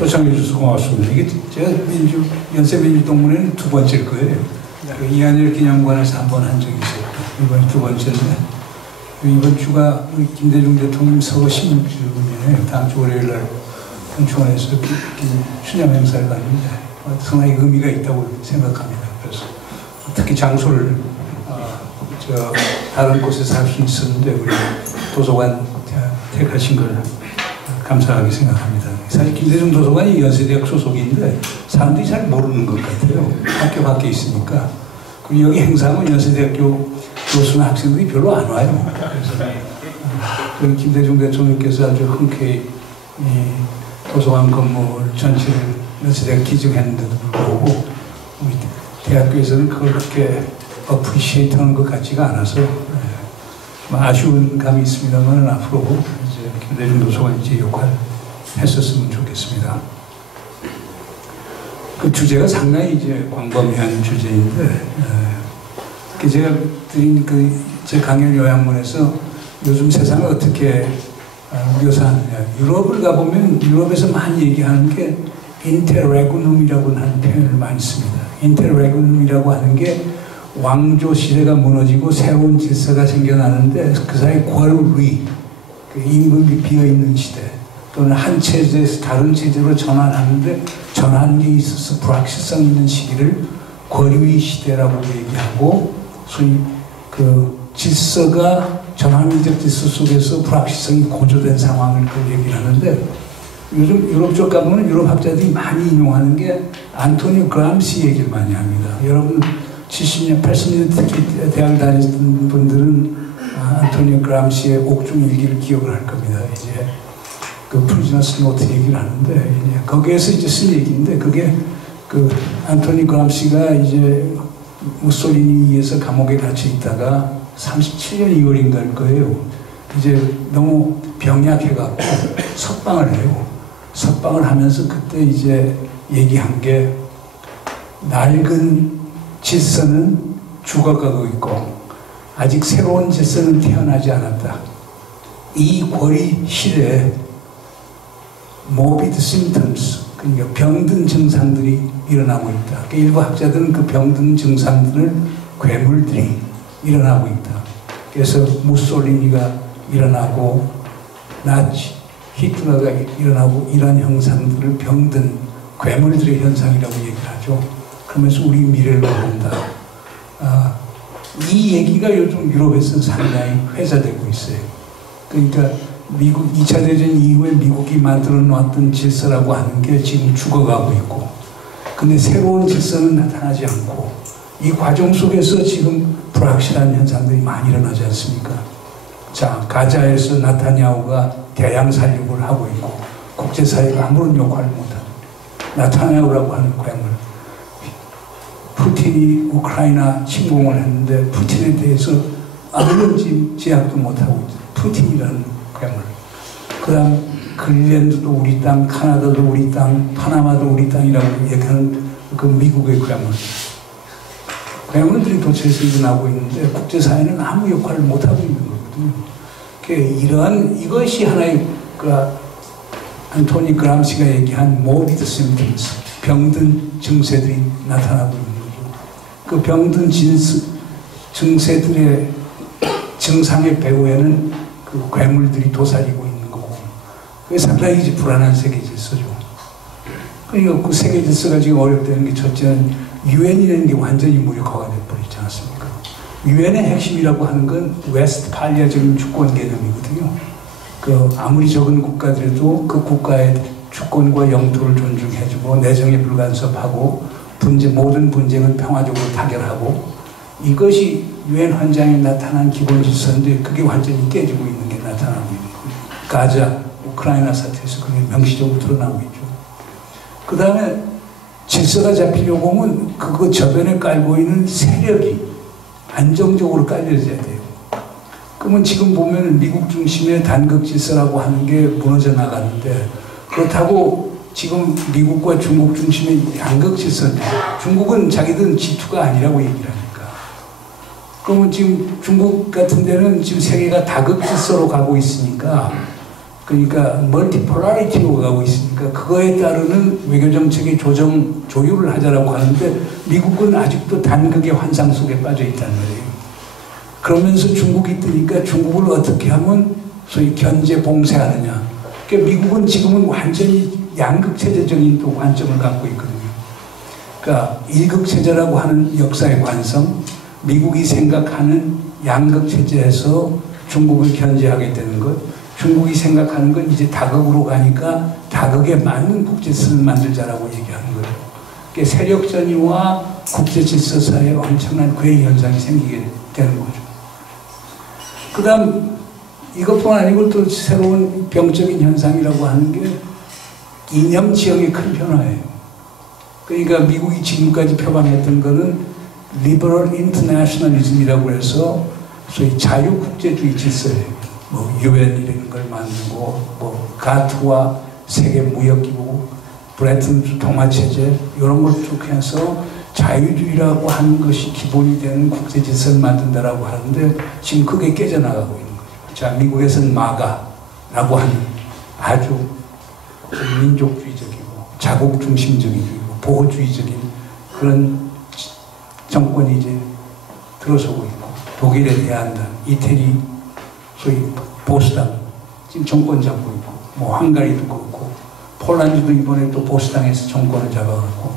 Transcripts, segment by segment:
초청해 주셔서 고맙습니다. 이게 제가 연세민주동문회는 두 번째일 거예요. 그 이한열 기념관에서 한 번 한 적이 있었고 이번이 두 번째인데 이번 주가 우리 김대중 대통령 서거 16주년이에요. 다음 주 월요일 날 현충원에서 추념 행사를 가는데 상당히 의미가 있다고 생각합니다. 그래서 특히 장소를 다른 곳에서 할 수 있었는데 우리 도서관 택하신 걸 감사하게 생각합니다. 사실 김대중 도서관이 연세대학 소속인데 사람들이 잘 모르는 것 같아요. 학교 밖에 있으니까. 그리고 여기 행사하면 연세대학교 교수나 학생들이 별로 안 와요. 그래서 김대중 대통령께서 아주 흔쾌히 도서관 건물 전체를 연세대학 기증했는데도 불구하고 우리 대학교에서는 그걸 그렇게 어프리시에이트 하는 것 같지가 않아서 아쉬운 감이 있습니다만 앞으로 이제 김대중 도서관이 제 역할을 했었으면 좋겠습니다. 그 주제가 상당히 이제 광범위한 주제인데, 제가 드린 제 강연 요약문에서 요즘 세상을 어떻게 묘사하느냐. 유럽을 가보면 유럽에서 많이 얘기하는 게 인테레그눔이라고 하는 표현을 많이 씁니다. 인테레그눔이라고 하는 게 왕조 시대가 무너지고 새로운 질서가 생겨나는데 그 사이 권위, 그 임금이 비어있는 시대 또는 한 체제에서 다른 체제로 전환하는데 전환기에 있어서 불확실성 있는 시기를 권위 시대라고 얘기하고 소위 그 질서가 전환적 질서 속에서 불확실성이 고조된 상황을 그 얘기를 하는데 요즘 유럽 쪽 가보면 유럽 학자들이 많이 인용하는 게 안토니오 그람시 얘기를 많이 합니다. 여러분 70년, 80년 특히 대학 다니던 분들은 안토니오 그람시의 옥중 일기를 기억을 할 겁니다. 이제 그 프리즈너스 노트 얘기를 하는데 이제 거기에서 이제 쓴 얘기인데 그게 그 안토니오 그람시가 이제 무솔리니에 의해서 감옥에 갇혀 있다가 37년 2월인가일 거예요. 이제 너무 병약해갖고 석방을 해요. 석방을 하면서 그때 이제 얘기한 게 낡은 질서는 죽어가고 있고 아직 새로운 질서는 태어나지 않았다. 이 고리 시대에 morbid symptoms, 그러니까 병든 증상들이 일어나고 있다. 그러니까 일부 학자들은 그 병든 증상들을 괴물들이 일어나고 있다. 그래서 무솔리니가 일어나고 나치, 히틀러가 일어나고 이런 형상들을 병든 괴물들의 현상이라고 얘기를 하죠. 그러면서 우리 미래를 모른다. 이 얘기가 요즘 유럽에서 상당히 회자되고 있어요. 그러니까 미국 2차 대전 이후에 미국이 만들어 놓았던 질서라고 하는 게 지금 죽어가고 있고 근데 새로운 질서는 나타나지 않고 이 과정 속에서 지금 불확실한 현상들이 많이 일어나지 않습니까? 자, 가자에서 나타냐후가 대양 살육을 하고 있고 국제사회가 아무런 역할을 못하는 나타냐후라고 하는 괴물 푸틴이 우크라이나 침공을 했는데 푸틴에 대해서 아무런 제약도 못하고 있어요. 푸틴이라는 괴물. 그 다음 그린랜드도 우리 땅, 카나다도 우리 땅, 파나마도 우리 땅이라고 얘기하는 그 미국의 괴물. 괴물들이 도처에서 일어나고 있는데 국제사회는 아무 역할을 못하고 있는 거거든요. 이러한 이것이 하나의 그 안토니 그람시가 얘기한 morbid symptoms, 병든 증세들이 나타나고 있는 거죠. 그 병든 증세들의 증상의 배후에는 그 괴물들이 도사리고 있는 거고 그게 상당히 이제 불안한 세계 질서죠. 그러니까 그 세계 질서가 지금 어렵다는 게 첫째는 유엔이라는 게 완전히 무력화가 돼버리지 않았습니까? 유엔의 핵심이라고 하는 건 웨스트팔리아적인 주권 개념이거든요. 그 아무리 적은 국가들도 그 국가의 주권과 영토를 존중해주고 내정에 불간섭하고 모든 분쟁은 평화적으로 타결하고 이것이 유엔 헌장에 나타난 기본 질서인데 그게 완전히 깨지고 있는 게 나타나고 있는 거예요. 가자, 우크라이나 사태에서 그게 명시적으로 드러나고 있죠. 그 다음에 질서가 잡히려고 하면 그거 저변에 깔고 있는 세력이 안정적으로 깔려져야 돼요. 그러면 지금 보면 미국 중심의 단극 질서라고 하는 게 무너져 나가는데 그렇다고 지금 미국과 중국 중심의 양극 질서인데 중국은 자기들은 G2가 아니라고 얘기를 하니까 그러면 지금 중국 같은 데는 지금 세계가 다극 질서로 가고 있으니까 그러니까 멀티폴라리티로 가고 있으니까 그거에 따르는 외교 정책의 조율을 하자라고 하는데 미국은 아직도 단극의 환상 속에 빠져 있다는 거예요. 그러면서 중국이 뜨니까 중국을 어떻게 하면 소위 견제 봉쇄하느냐. 그러니까 미국은 지금은 완전히 양극 체제적인 또 관점을 갖고 있거든요. 그러니까 일극 체제라고 하는 역사의 관성, 미국이 생각하는 양극 체제에서 중국을 견제하게 되는 것, 중국이 생각하는 건 이제 다극으로 가니까 다극에 맞는 국제질서를 만들자라고 얘기하는 거죠. 그러니까 세력전이와 국제질서 사이에 엄청난 괴리 현상이 생기게 되는 거죠. 그 다음 이것뿐 아니고 또 새로운 병적인 현상이라고 하는 게 이념 지형의 큰 변화예요. 그러니까 미국이 지금까지 표방했던 거는 리버럴 인터내셔널리즘이라고 해서 소위 자유국제주의 질서예요. 뭐 유엔이라는 걸 만들고 뭐 가트와 세계무역기구, 브레튼 통화체제 이런 걸 쭉 해서 자유주의라고 하는 것이 기본이 되는 국제질서를 만든다라고 하는데 지금 그게 깨져나가고 있는 거죠. 자, 미국에서는 마가라고 하는 아주 민족주의적이고 자국중심적이고 보호주의적인 그런 정권이 이제 들어서고 있고 독일에 대한다, 이태리 소위 보수당 지금 정권 잡고 있고 뭐 헝가리도 그렇고 폴란드도 이번에 또 보수당에서 정권을 잡아갖고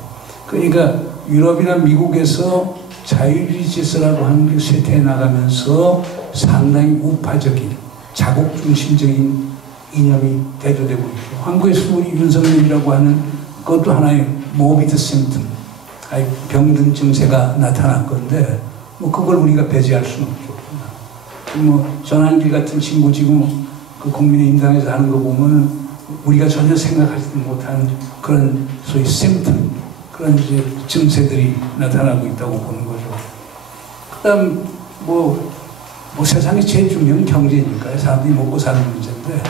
그러니까 유럽이나 미국에서 자유주의 질서라고 하는 게 쇠퇴해 나가면서 상당히 우파적인 자국중심적인 이념이 대두되고 있고 한국에서 우리 윤석열이라고 하는 그것도 하나의 모비드 심튼 병든 증세가 나타날 건데 뭐 그걸 우리가 배제할 수는 없죠. 뭐 전한길 같은 친구 지금 그 국민의힘당에서 하는 거 보면은 우리가 전혀 생각하지도 못한 그런 소위 심튼 그런 이제 증세들이 나타나고 있다고 보는 거죠. 그다음 뭐 세상에 제일 중요한 경제니까요. 사람들이 먹고 사는 문제인데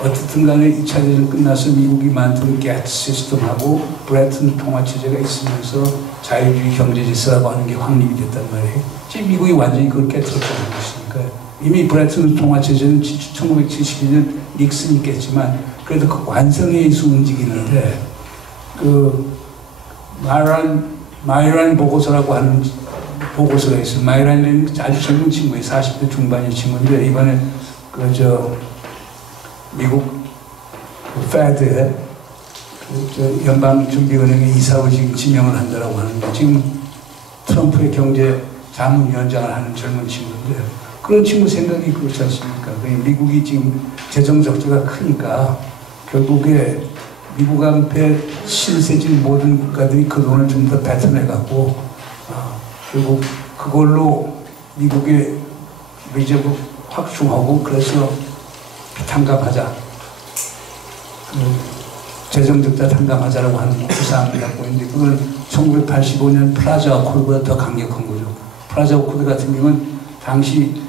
어쨌든 간에 2차 대전 끝나서 미국이 만든 게트 시스템하고 브레튼 통화체제가 있으면서 자유주의 경제질서라고 하는 게 확립이 됐단 말이에요. 지금 미국이 완전히 그걸 깨트려버리고 있으니까요. 이미 브레튼 통화체제는 1972년 닉슨이 깼지만 그래도 그 관성에 의해서 움직이는데 그 마이란 보고서라고 하는 보고서가 있어요. 마이란은 아주 젊은 친구예요. 40대 중반의 친구인데 이번에 미국 페드에 연방준비은행의 이사로 지금 지명을 한다라고 하는데 지금 트럼프의 경제 자문위원장을 하는 젊은 친구인데 그런 친구 생각이 그렇지 않습니까? 미국이 지금 재정 적자가 크니까 결국에 미국 앞에 신세진 모든 국가들이 그 돈을 좀 더 뱉어내갖고 결국 그걸로 미국의 리저브 확충하고 그래서 탕감하자. 재정적자 탕감하자라고 하는 구상을 갖고 있는데 그걸 1985년 플라자 어코드보다 더 강력한 거죠. 플라자 어코드 같은 경우는 당시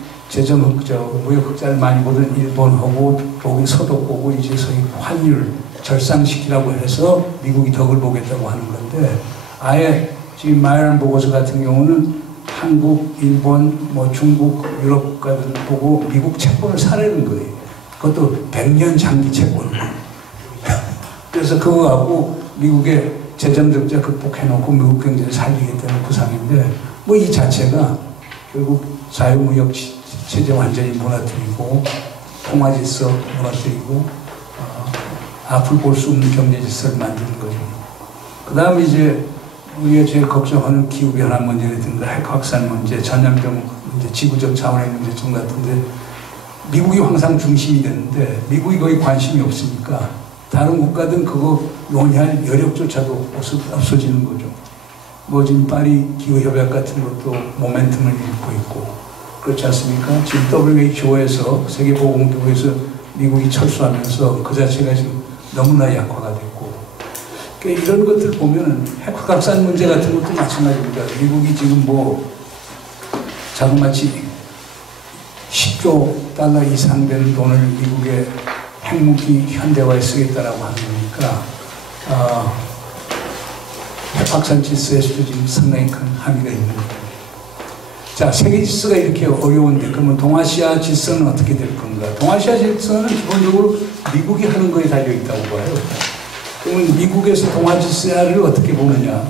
무역 흑자를 많이 보던 일본하고 독일 서독하고 이제 소위 환율 절상시키라고 해서 미국이 덕을 보겠다고 하는 건데 아예 지금 마이란 보고서 같은 경우는 한국, 일본, 뭐 중국, 유럽 국가들 보고 미국 채권을 사려는 거예요. 그것도 100년 장기 채권. 그래서 그거 갖고 미국의 재정 적자 극복해놓고 미국 경제를 살리겠다는 구상인데 뭐 이 자체가 결국 자유무역 체제 완전히 무너뜨리고 통화질서 무너뜨리고 앞을 볼 수 없는 경제질서를 만드는 거죠. 그 다음에 이제 우리가 제일 걱정하는 기후변화 문제라든가 핵 확산 문제, 전염병 문제, 지구적 차원의 문제점 같은데 미국이 항상 중심이 되는데 미국이 거의 관심이 없으니까 다른 국가들은 그거 논의할 여력조차도 없어지는 거죠. 뭐 지금 파리 기후협약 같은 것도 모멘텀을 잃고 있고 그렇지 않습니까? 지금 WHO에서 세계보건기구에서 미국이 철수하면서 그 자체가 지금 너무나 약화가 됐고 그러니까 이런 것들 보면은 핵 확산 문제 같은 것도 마찬가지입니다. 미국이 지금 뭐 자그마치 10조 달러 이상 되는 돈을 미국의 핵무기 현대화에 쓰겠다라고 하는 거니까 핵 확산 질서에서도 지금 상당히 큰 함의가 있는 거예요. 자, 세계 질서가 이렇게 어려운데 그러면 동아시아 질서는 어떻게 될 건가? 동아시아 질서는 기본적으로 미국이 하는 거에 달려있다고 봐요. 그러면 미국에서 동아시아를 어떻게 보느냐?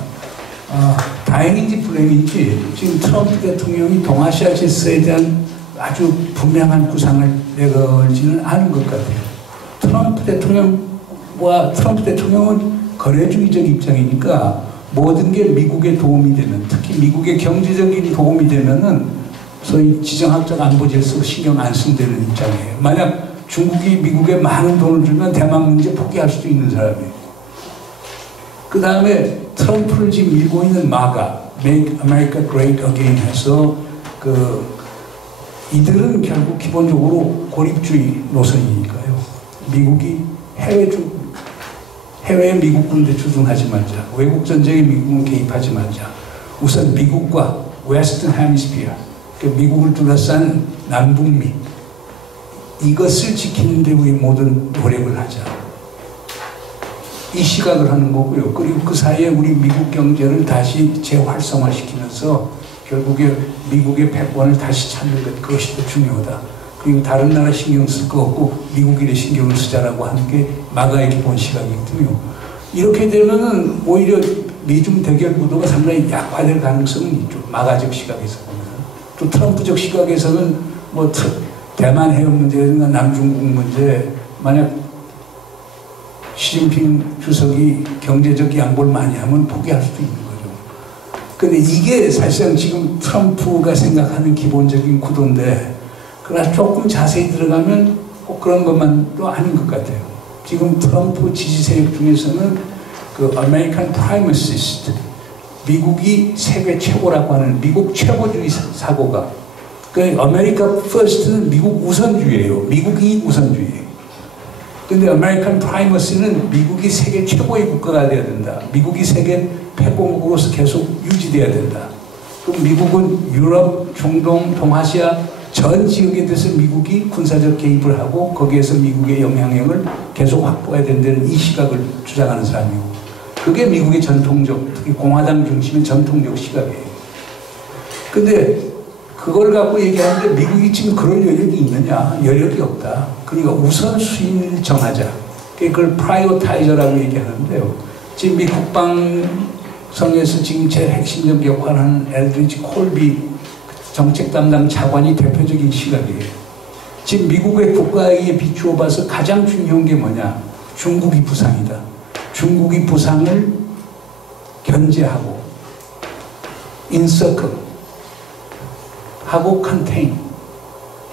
다행인지 불행인지 지금 트럼프 대통령이 동아시아 질서에 대한 아주 분명한 구상을 내걸지는 않은 것 같아요. 트럼프 대통령은 거래주의적 입장이니까 모든 게 미국에 도움이 되는, 특히 미국의 경제적인 도움이 되면은 소위 지정학적 안보 질서 신경 안 쓴다는 입장이에요. 만약 중국이 미국에 많은 돈을 주면 대만 문제 포기할 수도 있는 사람이에요. 그 다음에 트럼프를 지금 밀고 있는 MAGA, Make America Great Again 해서 이들은 결국 기본적으로 고립주의 노선이니까요. 미국이 해외에 미국 군대 주둔하지 말자. 외국 전쟁에 미국은 개입하지 말자. 우선 미국과 웨스턴 헤미스피어, 미국을 둘러싼 남북미, 이것을 지키는 데 우리 모든 노력을 하자. 이 시각을 하는 거고요. 그리고 그 사이에 우리 미국 경제를 다시 재활성화시키면서 결국에 미국의 패권을 다시 찾는 것, 그것이 더 중요하다. 그리고 다른 나라 신경 쓸 거 없고 미국인의 신경을 쓰자라고 하는 게 마가의 기본 시각이거든요. 이렇게 되면은 오히려 미중 대결 구도가 상당히 약화될 가능성은 있죠. 마가적 시각에서 보면. 또 트럼프적 시각에서는 뭐 대만 해협 문제나 남중국 문제, 만약 시진핑 주석이 경제적 양보를 많이 하면 포기할 수도 있는 거죠. 근데 이게 사실상 지금 트럼프가 생각하는 기본적인 구도인데, 그러나 조금 자세히 들어가면 꼭 그런 것만도 아닌 것 같아요. 지금 트럼프 지지 세력 중에서는 그 아메리칸 프라이머시스트, 미국이 세계 최고라고 하는 미국 최고주의 사고가, 그 아메리카 퍼스트는 미국 우선주의예요. 미국이 우선주의예요. 근데 아메리칸 프라이머시는 미국이 세계 최고의 국가가 되어야 된다. 미국이 세계 패권국으로서 계속 유지돼야 된다. 그럼 미국은 유럽, 중동, 동아시아 전 지역에 대해서 미국이 군사적 개입을 하고 거기에서 미국의 영향력을 계속 확보해야 된다는 이 시각을 주장하는 사람이고, 그게 미국의 전통적, 특히 공화당 중심의 전통적 시각이에요. 근데 그걸 갖고 얘기하는데 미국이 지금 그런 여력이 있느냐? 여력이 없다. 그러니까 우선순위를 정하자. 그걸 프라이어타이저라고 얘기하는데요. 지금 미 국방성에서 지금 제일 핵심적 역할을 하는 엘드리지 콜비 정책 담당 차관이 대표적인 시각이에요. 지금 미국의 국가에 비추어 봐서 가장 중요한 게 뭐냐? 중국이 부상이다. 중국이 부상을 견제하고 인서클 하고 컨테인,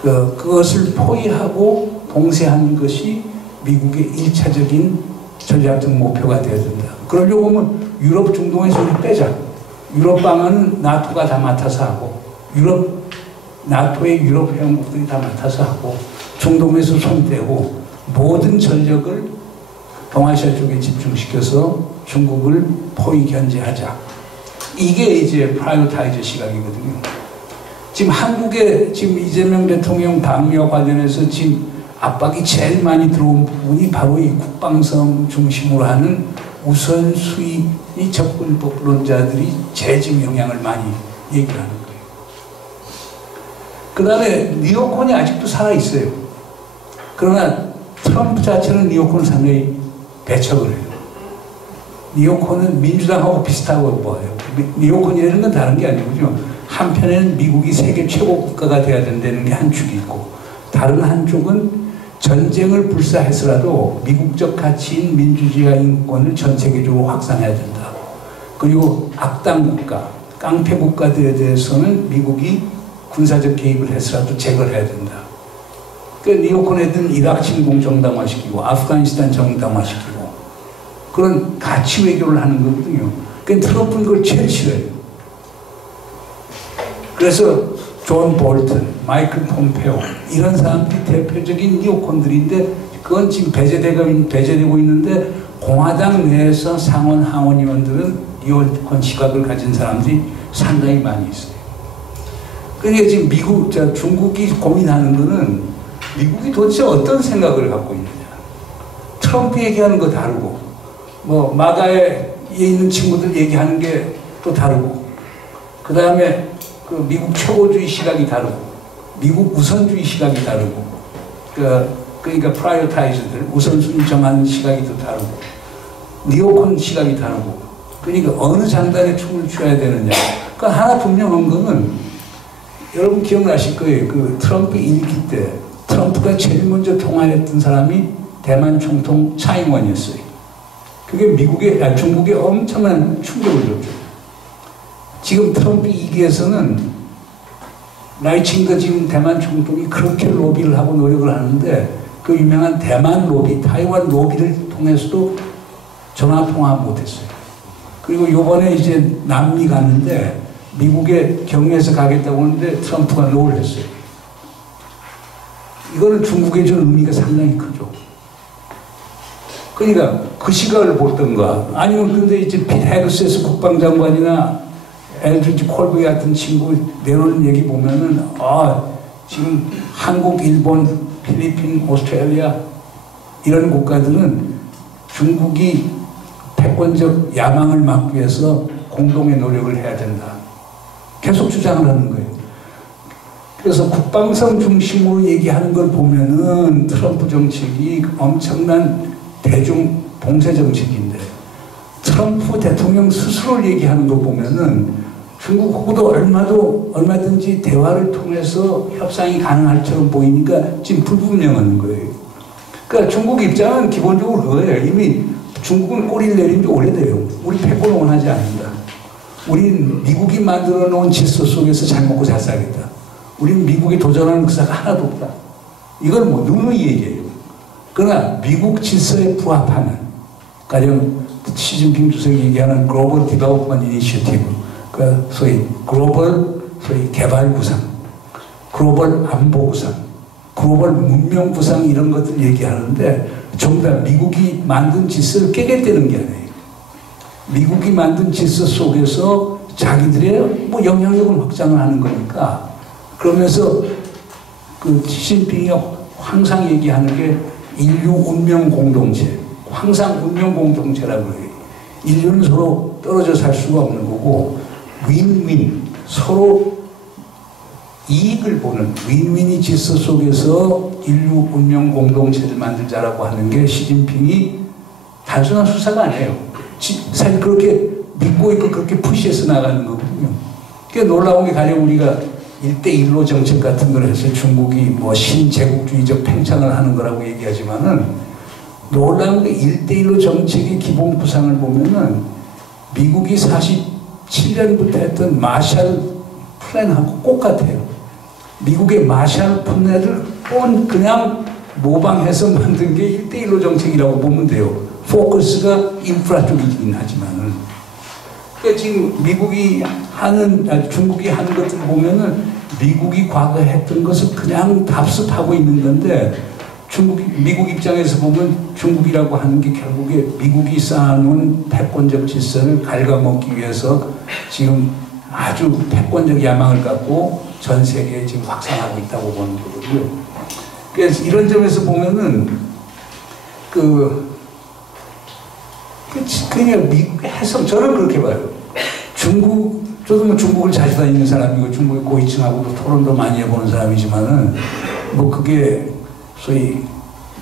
그것을 포위하고 봉쇄하는 것이 미국의 1차적인 전략적 목표가 되어야 된다. 그러려고 하면 유럽 중동에서 우리 빼자. 유럽 방안은 나토가 다 맡아서 하고, 나토의 유럽 회원국들이 다 맡아서 하고, 중동에서 손대고, 모든 전력을 동아시아 쪽에 집중시켜서 중국을 포위 견제하자. 이게 이제 프라이어타이저 시각이거든요. 지금 한국에 지금 이재명 대통령 방미와 관련해서 지금 압박이 제일 많이 들어온 부분이 바로 이 국방성 중심으로 하는 우선순위 접근법론자들이 제일 지금 영향을 많이 얘기를 하는 거예요. 그 다음에 니오콘이 아직도 살아있어요. 그러나 트럼프 자체는 니오콘을 상당히 배척을 해요. 니오콘은 민주당하고 비슷하고 보여요. 니오콘이라는 건 다른 게 아니고요. 한편에는 미국이 세계 최고 국가가 돼야 된다는 게 한 축이 있고, 다른 한쪽은 전쟁을 불사해서라도 미국적 가치인 민주주의와 인권을 전 세계적으로 확산해야 된다. 그리고 악당 국가, 깡패 국가들에 대해서는 미국이 군사적 개입을 해서라도 제거해야 된다. 그 니오콘 애들은 이라크 침공 정당화시키고 아프가니스탄 정당화시키고 그런 가치 외교를 하는 거거든요. 그 트럼프는 그걸 제일 싫어해요. 그래서 존 볼튼, 마이클 폼페오 이런 사람들이 대표적인 니오콘들인데, 그건 지금 배제되고 있는데 공화당 내에서 상원 하원 의원들은 니오콘 시각을 가진 사람들이 상당히 많이 있어요. 그러니까 지금 중국이 고민하는 거는 미국이 도대체 어떤 생각을 갖고 있느냐. 트럼프 얘기하는 거 다르고, 뭐 마가에 있는 친구들 얘기하는 게 또 다르고, 그 다음에 그 미국 최고주의 시각이 다르고, 미국 우선주의 시각이 다르고, 그러니까 프라이어타이즈들, 우선순위 정하는 시각이 또 다르고, 니오콘 시각이 다르고, 그러니까 어느 장단에 춤을 춰야 되느냐. 그러니까 하나 분명한 거는, 여러분 기억나실 거예요. 그 트럼프 일기 때, 트럼프가 제일 먼저 통화했던 사람이 대만 총통 차잉원이었어요. 그게 중국에 엄청난 충격을 줬죠. 지금 트럼프 2기에서는 라이칭거 지금 대만 총통이 그렇게 로비를 하고 노력을 하는데 그 유명한 대만 로비, 타이완 로비를 통해서도 전화통화 못했어요. 그리고 요번에 이제 남미 갔는데 미국에 경유해서 가겠다고 하는데 트럼프가 노를 했어요. 이거는 중국에 준 의미가 상당히 크죠. 그러니까 그 시각을 보던가 아니면 근데 이제 핏 헤그세스 국방장관이나 엘드리지 콜비 같은 친구 내놓는 얘기 보면은 지금 한국, 일본, 필리핀, 오스트레일리아 이런 국가들은 중국이 패권적 야망을 막기 위해서 공동의 노력을 해야 된다. 계속 주장을 하는 거예요. 그래서 국방성 중심으로 얘기하는 걸 보면은 트럼프 정책이 엄청난 대중 봉쇄 정책인데 트럼프 대통령 스스로 얘기하는 거 보면은 중국하고도 얼마든지 대화를 통해서 협상이 가능할처럼 보이니까 지금 불분명한 거예요. 그러니까 중국 입장은 기본적으로 그거예요. 이미 중국은 꼬리를 내린 지 오래돼요. 우리 패권 원하지 않는다. 우린 미국이 만들어 놓은 질서 속에서 잘 먹고 잘 살겠다. 우린 미국에 도전하는 역사가 하나도 없다. 이건 뭐 누누이 얘기해요. 그러나 미국 질서에 부합하는 가령 시진핑 주석이 얘기하는 글로벌 디벨롭먼트 이니셔티브, 그러니까 소위 개발 구상, 글로벌 안보 구상, 글로벌 문명 구상 이런 것들 얘기하는데 전부 다 미국이 만든 질서를 깨겠다는 게 아니에요. 미국이 만든 질서 속에서 자기들의 뭐 영향력을 확장을 하는 거니까 그러면서 그 시진핑이 항상 얘기하는 게 인류 운명 공동체, 항상 운명 공동체라고 해요. 인류는 서로 떨어져 살 수가 없는 거고 윈윈, 서로 이익을 보는 윈윈이 질서 속에서 인류 운명 공동체를 만들자라고 하는 게 시진핑이 단순한 수사가 아니에요. 사실 그렇게 믿고 있고 그렇게 푸시해서 나가는 거거든요. 그러니까 놀라운 게 가령 우리가 1대1로 정책 같은 걸 해서 중국이 뭐 신제국주의적 팽창을 하는 거라고 얘기하지만은 놀라운 게 1대1로 정책의 기본 구상을 보면은 미국이 47년부터 했던 마샬 플랜하고 똑같아요. 미국의 마샬 플랜을 그냥 모방해서 만든 게 1대1로 정책이라고 보면 돼요. 포커스가 인프라 쪽이긴 하지만은. 그러니까 지금 중국이 하는 것들 보면은 미국이 과거에 했던 것을 그냥 답습하고 있는 건데 미국 입장에서 보면 중국이라고 하는 게 결국에 미국이 쌓아놓은 패권적 질서를 갉아먹기 위해서 지금 아주 패권적 야망을 갖고 전 세계에 지금 확산하고 있다고 보는 거거든요. 그래서 이런 점에서 보면은 그냥 미국 해석, 저는 그렇게 봐요. 저도 뭐 중국을 자주 다니는 사람이고 중국의 고위층하고도 토론도 많이 해보는 사람이지만은 뭐 그게 소위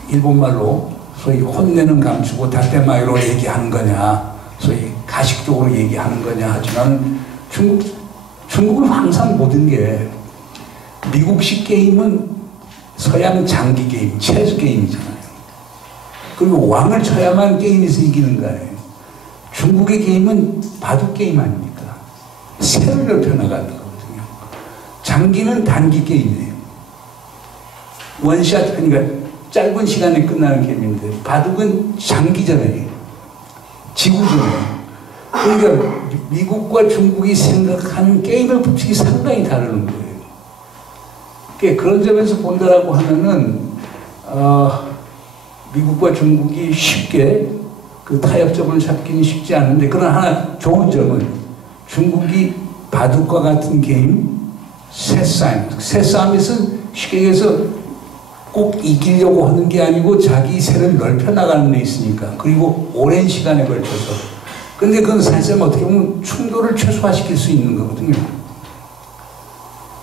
일본말로 소위 혼내는 감추고 닷대마이로 얘기하는 거냐, 소위 가식적으로 얘기하는 거냐 하지만 중국은 항상 모든 게 미국식 게임은 서양 장기 게임, 체스 게임이잖아요. 그리고 왕을 쳐야만 게임에서 이기는 거예요. 중국의 게임은 바둑 게임 아닙니까? 세를 넓혀나가는 거거든요. 장기는 단기 게임이에요. 원샷, 그러니까 짧은 시간에 끝나는 게임인데 바둑은 장기잖아요. 지구잖아요. 그러니까 미국과 중국이 생각하는 게임의 법칙이 상당히 다르는 거예요. 그러니까 그런 점에서 본다라고 하면은 미국과 중국이 쉽게 그 타협점을 잡기는 쉽지 않은데 그러나 하나 좋은 점은 중국이 바둑과 같은 게임, 새싸움에서 쉽게 얘기해서 꼭 이기려고 하는 게 아니고 자기 세를 넓혀 나가는 데 있으니까 그리고 오랜 시간에 걸쳐서 근데 그건 사실 어떻게 보면 충돌을 최소화시킬 수 있는 거거든요.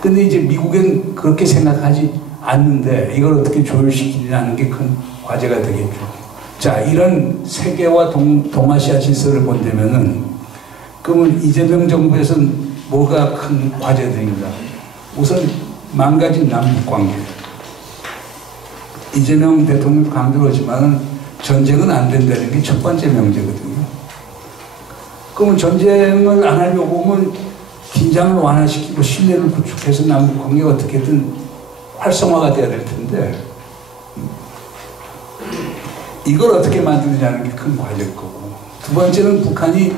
근데 이제 미국은 그렇게 생각하지 않는데 이걸 어떻게 조율시키냐는 게 큰 과제가 되겠죠. 자, 이런 세계와 동아시아 질서를 본다면은 그러면 이재명 정부에서는 뭐가 큰 과제들인가? 우선 망가진 남북 관계. 이재명 대통령도 강조하지만은 전쟁은 안 된다는 게 첫 번째 명제거든요. 그러면 전쟁을 안 하려고 하면 긴장을 완화시키고 신뢰를 구축해서 남북 관계가 어떻게든 활성화가 돼야 될 텐데 이걸 어떻게 만드느냐는 게 큰 과제일 거고, 두 번째는 북한이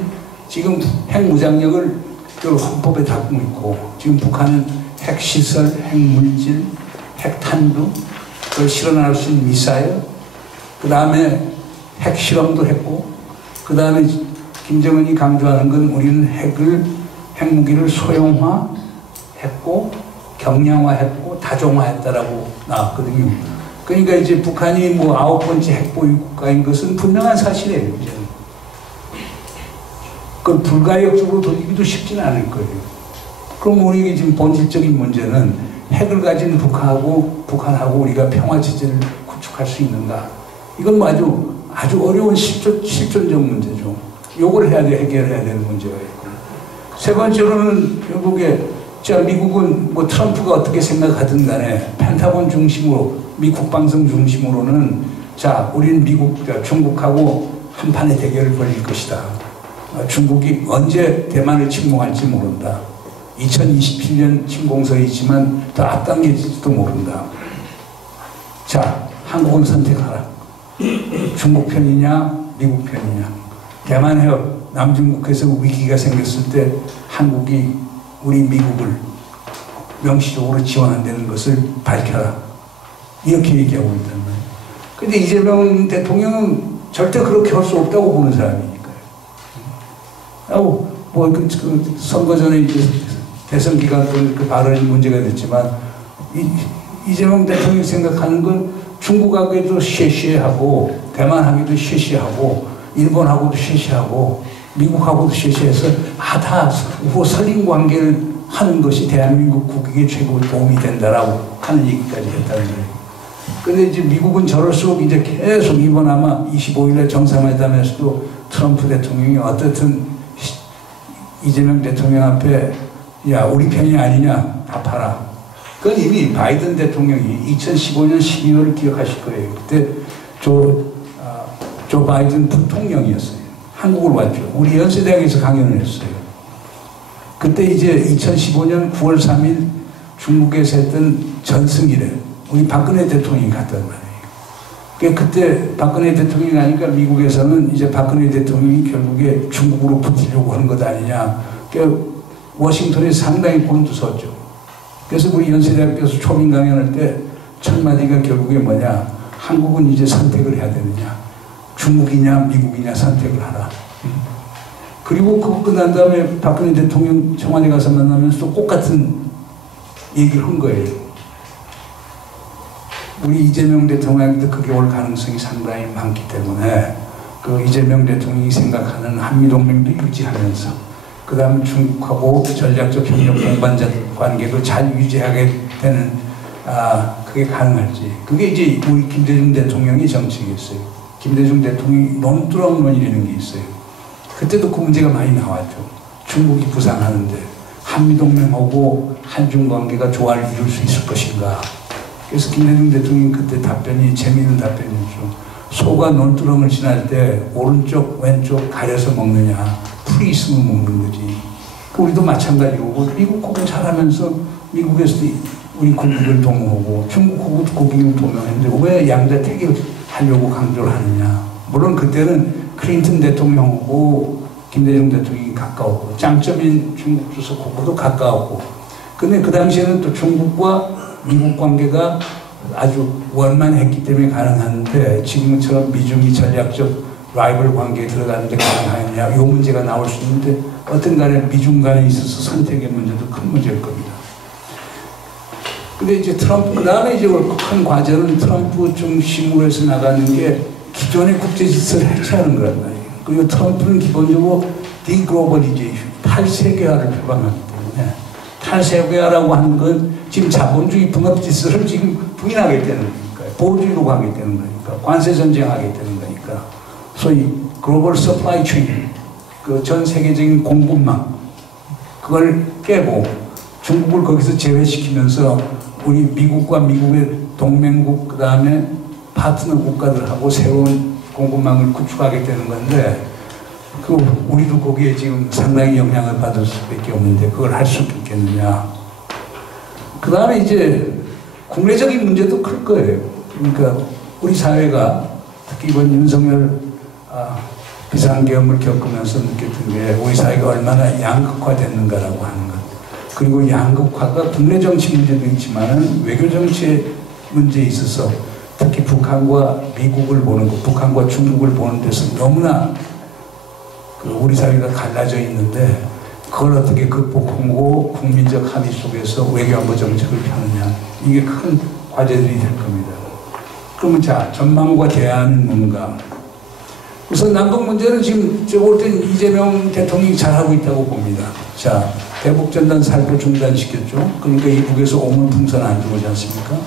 지금 핵무장력을 헌법에 담고 있고, 지금 북한은 핵시설, 핵물질, 핵탄두, 그걸 실현할 수 있는 미사일, 그 다음에 핵실험도 했고, 그 다음에 김정은이 강조하는 건 우리는 핵무기를 소형화했고 경량화했고 다종화했다라고 나왔거든요. 그러니까 이제 북한이 뭐 9번째 핵보유 국가인 것은 분명한 사실이에요. 이제는. 그걸 불가역적으로 돌리기도 쉽지는 않을 거예요. 그럼 우리에게 지금 본질적인 문제는 핵을 가진 북한하고 우리가 평화체제를 구축할 수 있는가? 이건 뭐 아주 어려운 실존적 문제죠. 요걸 해결해야 되는 문제가 있고. 세 번째로는 결국에 미국은 뭐 트럼프가 어떻게 생각하든 간에 펜타곤 중심으로 미 국방성 중심으로는 우리는 중국하고 한판의 대결을 벌일 것이다. 중국이 언제 대만을 침공할지 모른다. 2027년 침공설이 있지만 더 앞당길지도 모른다. 한국은 선택하라. 중국 편이냐 미국 편이냐. 대만 해협 남중국해에서 위기가 생겼을 때 한국이 우리 미국을 명시적으로 지원한다는 것을 밝혀라. 이렇게 얘기하고 있단 말이에요. 근데 이재명 대통령은 절대 그렇게 할 수 없다고 보는 사람이니까요. 선거 전에 이제 대선 기간 동안 그 발언이 문제가 됐지만, 이재명 대통령이 생각하는 건 중국하고도 쉐쉐하고, 대만하고도 쉐쉐하고, 일본하고도 쉐쉐하고, 미국하고도 쉐쉐해서 다 설린 관계를 하는 것이 대한민국 국익에 최고 도움이 된다라고 하는 얘기까지 했다는 거예요. 근데 이제 미국은 저럴수록 이제 계속 이번 아마 25일에 정상회담에서도 트럼프 대통령이 어떻든 이재명 대통령 앞에 우리 편이 아니냐 답하라. 그건 이미 바이든 대통령이 2015년 12월을 기억하실 거예요. 그때 조 바이든 부통령이었어요. 한국을 왔죠. 우리 연세대학에서 강연을 했어요. 그때 이제 2015년 9월 3일 중국에서 했던 전승일에 우리 박근혜 대통령이 갔단 말이에요. 그때 박근혜 대통령이 가니까 미국에서는 이제 박근혜 대통령이 결국에 중국으로 붙으려고 하는 것 아니냐. 워싱턴에 상당히 곤두섰죠. 그래서 우리 연세대학교에서 초빙 강연할 때 첫 마디가 결국에 뭐냐. 한국은 이제 선택을 해야 되느냐. 중국이냐 미국이냐 선택을 하라. 그리고 그거 끝난 다음에 박근혜 대통령 청와대 가서 만나면서 또 똑같은 얘기를 한 거예요. 우리 이재명 대통령한테 그게 올 가능성이 상당히 많기 때문에 그 이재명 대통령이 생각하는 한미동맹도 유지하면서 그 다음에 중국하고 전략적 협력 동반자 관계도 잘 유지하게 되는 그게 가능할지. 그게 이제 우리 김대중 대통령의 정책이었어요. 김대중 대통령이 논두렁론이라는 게 있어요. 그때도 그 문제가 많이 나왔죠. 중국이 부상하는데 한미동맹하고 한중관계가 조화를 이룰 수 있을 것인가. 그래서 김대중 대통령이 그때 답변이 재미있는 답변이었죠. 소가 논두렁을 지날 때 오른쪽 왼쪽 가려서 먹느냐 풀이 있으면 먹는 거지. 우리도 마찬가지고 미국하고 잘하면서 미국에서도 우리 국익을 도모하고 중국하고도 국익을 도모했는데 왜 양자 태결하려고 강조를 하느냐. 물론 그때는 클린턴 대통령하고 김대중 대통령이 가까웠고 짱점인 중국 주석하고도 가까웠고, 근데 그 당시에는 또 중국과 미국 관계가 아주 원만했기 때문에 가능한데 지금처럼 미중이 전략적 라이벌 관계에 들어가는데 가능하느냐 이 문제가 나올 수 있는데, 어떤 간에 미중 간에 있어서 선택의 문제도 큰 문제일 겁니다. 근데 이제 트럼프, 그 다음에 이제 큰 과제는 트럼프 중심으로 해서 나가는 게 기존의 국제 질서를 해체하는 거란 말이에요. 그리고 트럼프는 기본적으로 디글로벌리제이션, 탈세계화를 표방하기 때문에 탈세계화라고 하는 건 지금 자본주의 분업질서를 지금 부인하겠다는 거니까, 보호주의로 가겠다는 거니까, 관세 전쟁하겠다는 거니까, 소위 글로벌 서플라이 체인, 그 전 세계적인 공급망, 그걸 깨고 중국을 거기서 제외시키면서 우리 미국과 미국의 동맹국, 그 다음에 파트너 국가들하고 새로운 공급망을 구축하겠다는 건데, 우리도 거기에 지금 상당히 영향을 받을 수밖에 없는데 그걸 할 수 있겠느냐. 그 다음에 이제 국내적인 문제도 클 거예요. 그러니까 우리 사회가 특히 이번 윤석열 비상계엄을 겪으면서 느꼈던 게 우리 사회가 얼마나 양극화됐는가라고 하는 것. 그리고 양극화가 국내 정치 문제도 있지만 외교 정치의 문제에 있어서 특히 북한과 미국을 보는 것, 북한과 중국을 보는 데서 너무나 우리 사회가 갈라져 있는데 그걸 어떻게 극복하고 국민적 합의 속에서 외교안보 정책을 펴느냐, 이게 큰 과제들이 될 겁니다. 그러면 자, 전망과 대안은 뭔가? 우선 남북 문제는 지금 제가 볼 때는 이재명 대통령이 잘하고 있다고 봅니다. 자, 대북전단 살포 중단시켰죠. 그러니까 이북에서 오물풍선 안 들어오지 않습니까?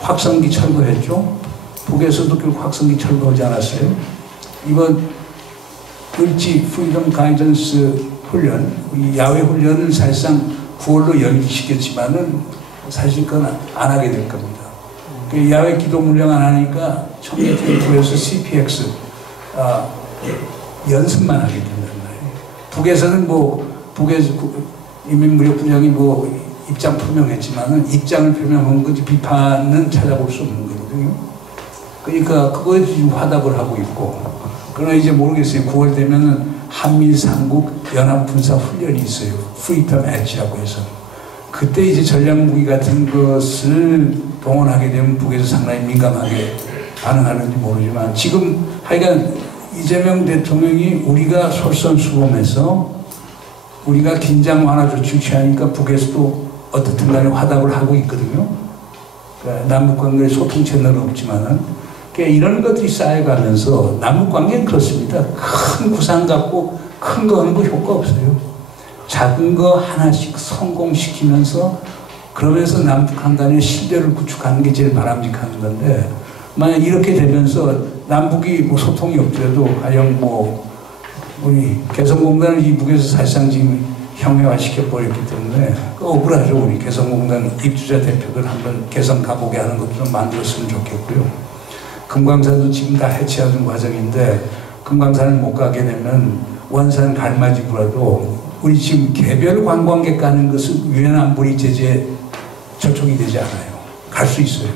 확성기 철거했죠. 북에서도 결국 확성기 철거하지 않았어요. 이번 을지 프리덤 가이던스 훈련, 야외 훈련을 사실상 9월로 연기시켰지만은 사실 그건 안 하게 될 겁니다. 야외 기도 훈련 안 하니까 청계천에서 CPX 연습만 하게 된단 말이에요. 북에서는 북에서 인민무력부장이 입장 표명했지만은 입장을 표명한 거지 비판은 찾아볼 수 없는 거거든요. 그러니까 그거에 지금 화답을 하고 있고. 그러나 이제 모르겠어요. 9월 되면은 한미 삼국 연합군사 훈련이 있어요. 프리덤 엣지라고 해서. 그때 이제 전략무기 같은 것을 동원하게 되면 북에서 상당히 민감하게 반응하는지 모르지만 지금 하여간 이재명 대통령이 우리가 솔선수범해서 우리가 긴장 완화 조치를 취하니까 북에서도 어떻든 간에 화답을 하고 있거든요. 그러니까 남북관계에 소통 채널은 없지만은 이런 것들이 쌓여가면서 남북관계는 그렇습니다. 큰 구상 갖고 큰 거 하는 거 효과 없어요. 작은 거 하나씩 성공시키면서 그러면서 남북한 간의 신뢰를 구축하는 게 제일 바람직한 건데 만약 이렇게 되면서 남북이 소통이 없더라도 가령 우리 개성공단을 이북에서 사실상 지금 형해화 시켜버렸기 때문에 억울하죠. 우리 개성공단 입주자 대표들 한번 개성 가보게 하는 것도 좀 만들었으면 좋겠고요. 금강산도 지금 다 해체하는 과정인데 금강산을 못 가게 되면 원산 갈마지구라도 우리 지금 개별 관광객 가는 것은 유엔 안보리 제재 저촉이 되지 않아요. 갈 수 있어요.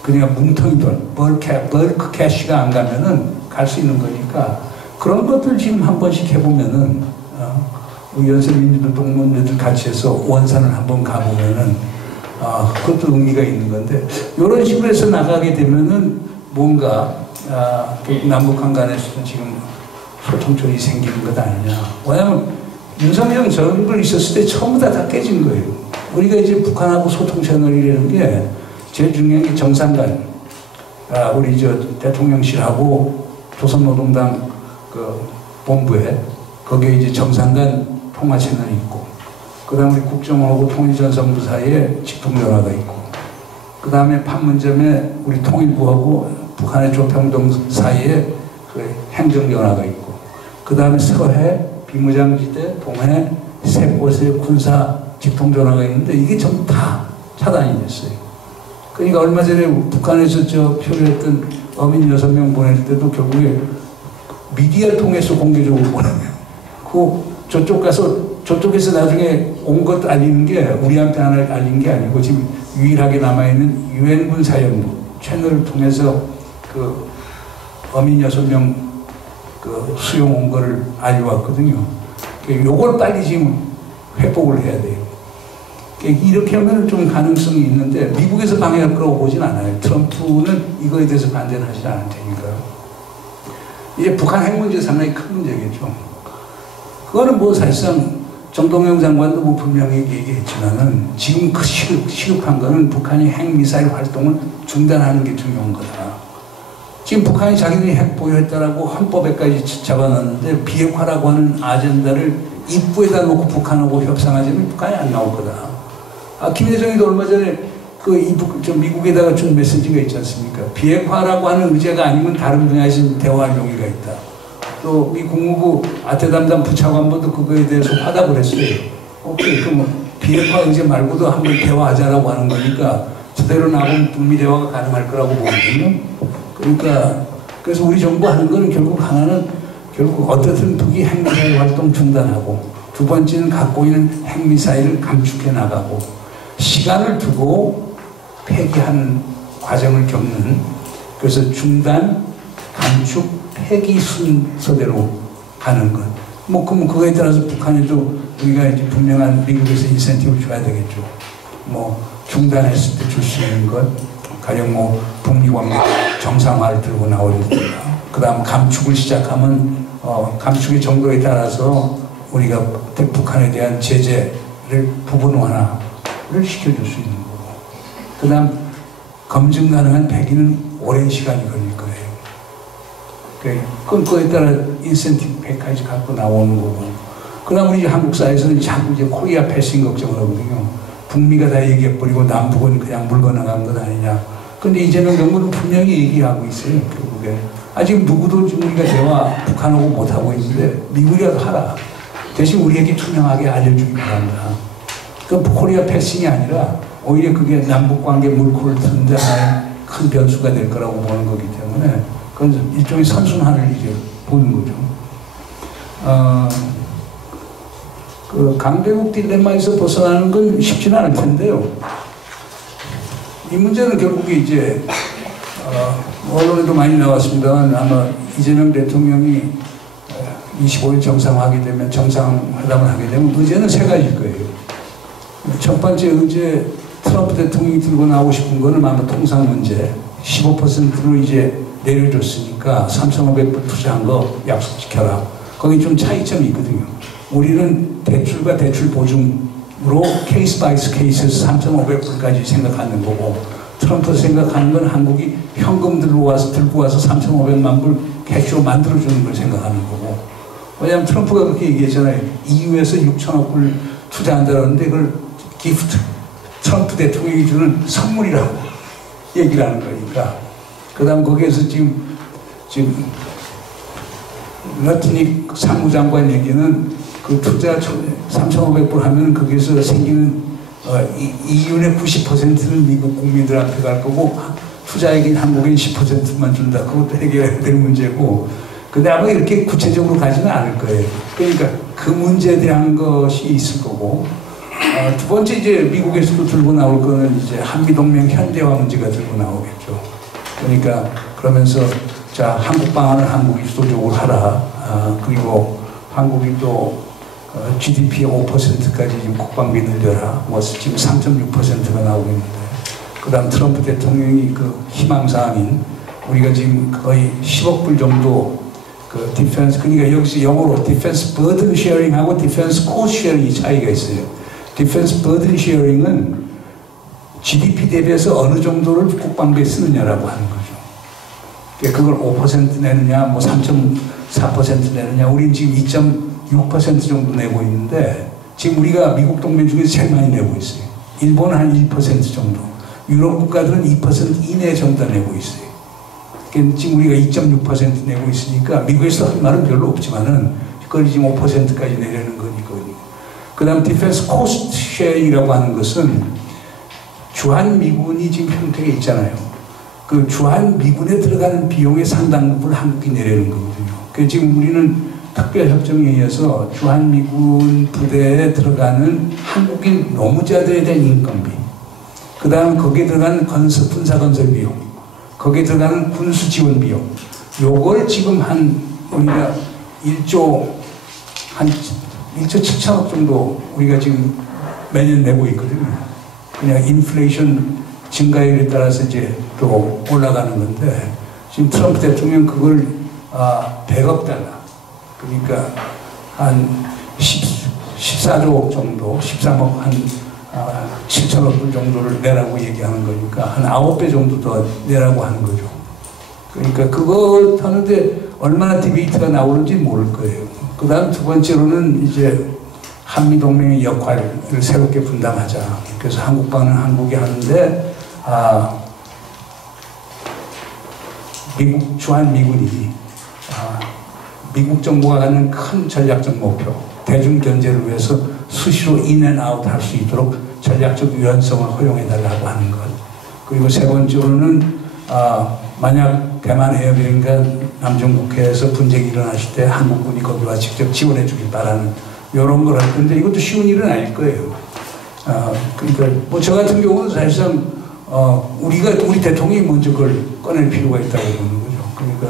그러니까 뭉텅이 돈, 벌크 캐시가 안 가면은 갈 수 있는 거니까 그런 것들 지금 한 번씩 해보면은 우리 연세민주들 동문들 같이 해서 원산을 한번 가보면은 그것도 의미가 있는 건데 이런 식으로 해서 나가게 되면은 뭔가 남북한 간에서도 지금 소통점이 생기는 것 아니냐. 왜냐하면 윤석열 정부를 있었을 때 처음부터 다 깨진 거예요. 우리가 이제 북한하고 소통 채널이라는 게 제일 중요한 게 정상간, 우리 대통령실하고 조선노동당 본부에 거기에 이제 정상간 통화 채널이 있고, 그 다음에 우리 국정원하고 통일전선부 사이에 직통전화가 있고, 그 다음에 판문점에 우리 통일부하고 북한의 조평동 사이에 행정전화가 있고, 그 다음에 서해, 비무장지대, 동해 세 곳에 군사 직통전화가 있는데 이게 전부 다 차단이 됐어요. 그러니까 얼마 전에 북한에서 표류했던 어민 6명 보낼 때도 결국에 미디어를 통해서 공개적으로 보내요. 저쪽 가서 저쪽에서 나중에 온 것 알리는 게 우리한테 하나 알린 게 아니고 지금 유일하게 남아있는 유엔군 사령부 채널을 통해서 어민 6명 수용 온 거를 알려왔거든요. 요걸 빨리 지금 회복을 해야 돼요. 이렇게 하면 좀 가능성이 있는데 미국에서 방해할 거라고 보진 않아요. 트럼프는 이거에 대해서 반대는 하지 않을 테니까요. 이제 북한 핵 문제 상당히 큰 문제겠죠. 그거는 사실상 정동영 장관도 분명히 얘기했지만은 지금 시급한 거는 북한이 핵미사일 활동을 중단하는 게 중요한 거다. 지금 북한이 자기들이 핵 보유했다라고 헌법에까지 잡아놨는데 비핵화라고 하는 아젠다를 입구에다 놓고 북한하고 협상하자면 북한이 안 나올 거다. 김여정이도 얼마 전에 미국에다가 준 메시지가 있지 않습니까? 비핵화라고 하는 의제가 아니면 다른 분야에서 대화할 용의가 있다. 또 미 국무부 아태 담당 부차관보도 그거에 대해서 화답을 했어요. 오케이, 그럼 비핵화 의제 말고도 한번 대화하자라고 하는 거니까 저대로 나오면 북미 대화가 가능할 거라고 보거든요. 그러니까 그래서 우리 정부 하는 거는 결국 하나는 결국 어떻든 북이 핵미사일 활동 중단하고 두 번째는 갖고 있는 핵미사일을 감축해 나가고 시간을 두고 폐기하는 과정을 겪는 그래서 중단, 감축, 폐기 순서대로 가는 것. 뭐 그럼 그거에 따라서 북한에도 우리가 이제 분명한 미국에서 인센티브를 줘야 되겠죠. 뭐 중단했을 때 줄 수 있는 것, 가령 뭐 북미 관계 정상화를 들고 나오려든가. 그다음 감축을 시작하면 감축의 정도에 따라서 우리가 북한에 대한 제재를 부분 완화를 시켜줄 수 있는 거고. 그다음 검증 가능한 폐기는 오랜 시간이 걸릴 거예요. 그거에 따라 인센티브 패키지 갖고 나오는 거고. 그다음 우리 한국 사회에서는 자꾸 이제 코리아 패싱 걱정을 하거든요. 북미가 다 얘기해버리고 남북은 그냥 물 건너간 것 아니냐. 근데 이재명 정부는 분명히 얘기하고 있어요. 결국에. 아직 누구도 지금 우리가 대화 북한하고 못하고 있는데 미국이라도 하라. 대신 우리에게 투명하게 알려주기 바랍니다. 그 코리아 패싱이 아니라 오히려 그게 남북관계 물꼬를 트는데 하나의 큰 변수가 될 거라고 보는 거기 때문에 그건 일종의 선순환을 이제 보는 거죠. 그 강대국 딜레마에서 벗어나는 건 쉽지는 않을 텐데요. 이 문제는 결국에 이제 언론에도 많이 나왔습니다만 아마 이재명 대통령이 25일 정상화하게 되면 정상회담을 하게 되면 의제는 세 가지일 거예요. 첫 번째 의제 트럼프 대통령이 들고 나오고 싶은 거는 아마 통상 문제 15%로 이제 내려줬으니까 3,500불 투자한 거 약속 지켜라. 거기 좀 차이점이 있거든요. 우리는 대출과 대출 보증으로 케이스 바이 케이스에서 3,500불까지 생각하는 거고 트럼프 생각하는 건 한국이 현금 들고 와서 3,500만 불 캐시로 만들어주는 걸 생각하는 거고. 왜냐하면 트럼프가 그렇게 얘기했잖아요. EU에서 6천억 불 투자한다는데 그걸 기프트, 트럼프 대통령이 주는 선물이라고 얘기를 하는 거니까. 그 다음 거기에서 지금 러트닉 사무장관 얘기는 그 투자 3,500불 하면 거기서 생기는 EU의 90%는 미국 국민들한테 갈 거고 투자액인 한국인 10%만 준다. 그것도 해결해야 될 문제고. 근데 아마 이렇게 구체적으로 가지는 않을 거예요. 그러니까 그 문제에 대한 것이 있을 거고. 두 번째 이제 미국에서도 들고 나올 거는 이제 한미동맹 현대화 문제가 들고 나오겠죠. 그러니까 그러면서 자 한국 방안을 한국이 주도적으로 하라. 그리고 한국이 또 GDP 5%까지 지금 국방비 늘려라. 뭐 지금 3.6%가 나오고 있는데. 그 다음 트럼프 대통령이 그 희망사항인 우리가 지금 거의 10억 불 정도 그 디펜스, 그러니까 여기서 영어로 디펜스 버든 쉐어링하고 디펜스 코스트 쉐어링이 차이가 있어요. 디펜스 버든 쉐어링은 GDP 대비해서 어느 정도를 국방비에 쓰느냐라고 하는 거죠. 그러니까 그걸 5% 내느냐, 뭐 3.4% 내느냐, 우리는 지금 2.6% 정도 내고 있는데 지금 우리가 미국 동맹 중에서 제일 많이 내고 있어요. 일본은 한 1% 정도, 유럽 국가들은 2% 이내 정도 내고 있어요. 그러니까 지금 우리가 2.6% 내고 있으니까 미국에서 할 말은 별로 없지만은 그걸 지금 5%까지 내려는 거니거든요. 그 다음 디펜스 코스트 쉐어링이라고 하는 것은 주한미군이 지금 형태가 있잖아요. 그 주한미군에 들어가는 비용의 상당 부분을 한국이 내려는 거거든요. 그래서 지금 우리는 특별협정에 의해서 주한미군 부대에 들어가는 한국인 노무자들에 대한 인건비, 그 다음 거기에 들어가는 군사건설 비용, 거기에 들어가는 군수지원 비용, 요걸 지금 우리가 1조 7천억 정도 우리가 지금 매년 내고 있거든요. 그냥 인플레이션 증가율에 따라서 이제 또 올라가는 건데, 지금 트럼프 대통령 그걸 100억 달러, 그러니까 한 14조 정도, 13억 한 7천억 불 정도를 내라고 얘기하는 거니까 한 9배 정도 더 내라고 하는 거죠. 그러니까 그거 하는데 얼마나 디베이트가 나오는지 모를 거예요. 그 다음 두 번째로는 이제 한미동맹의 역할을 새롭게 분담하자. 그래서 한국방은 한국이 하는데 주한미군이 미국 정부가 갖는 큰 전략적 목표, 대중 견제를 위해서 수시로 인앤아웃 할 수 있도록 전략적 유연성을 허용해달라고 하는 것. 그리고 세 번째로는 만약 대만 해협여인과 남중국해에서 분쟁이 일어나실 때 한국군이 거기와 직접 지원해 주길 바라는 이런 걸 할 건데 이것도 쉬운 일은 아닐 거예요. 그러니까 뭐 저 같은 경우는 사실상 우리 대통령이 먼저 그걸 꺼낼 필요가 있다고 보는 거죠. 그러니까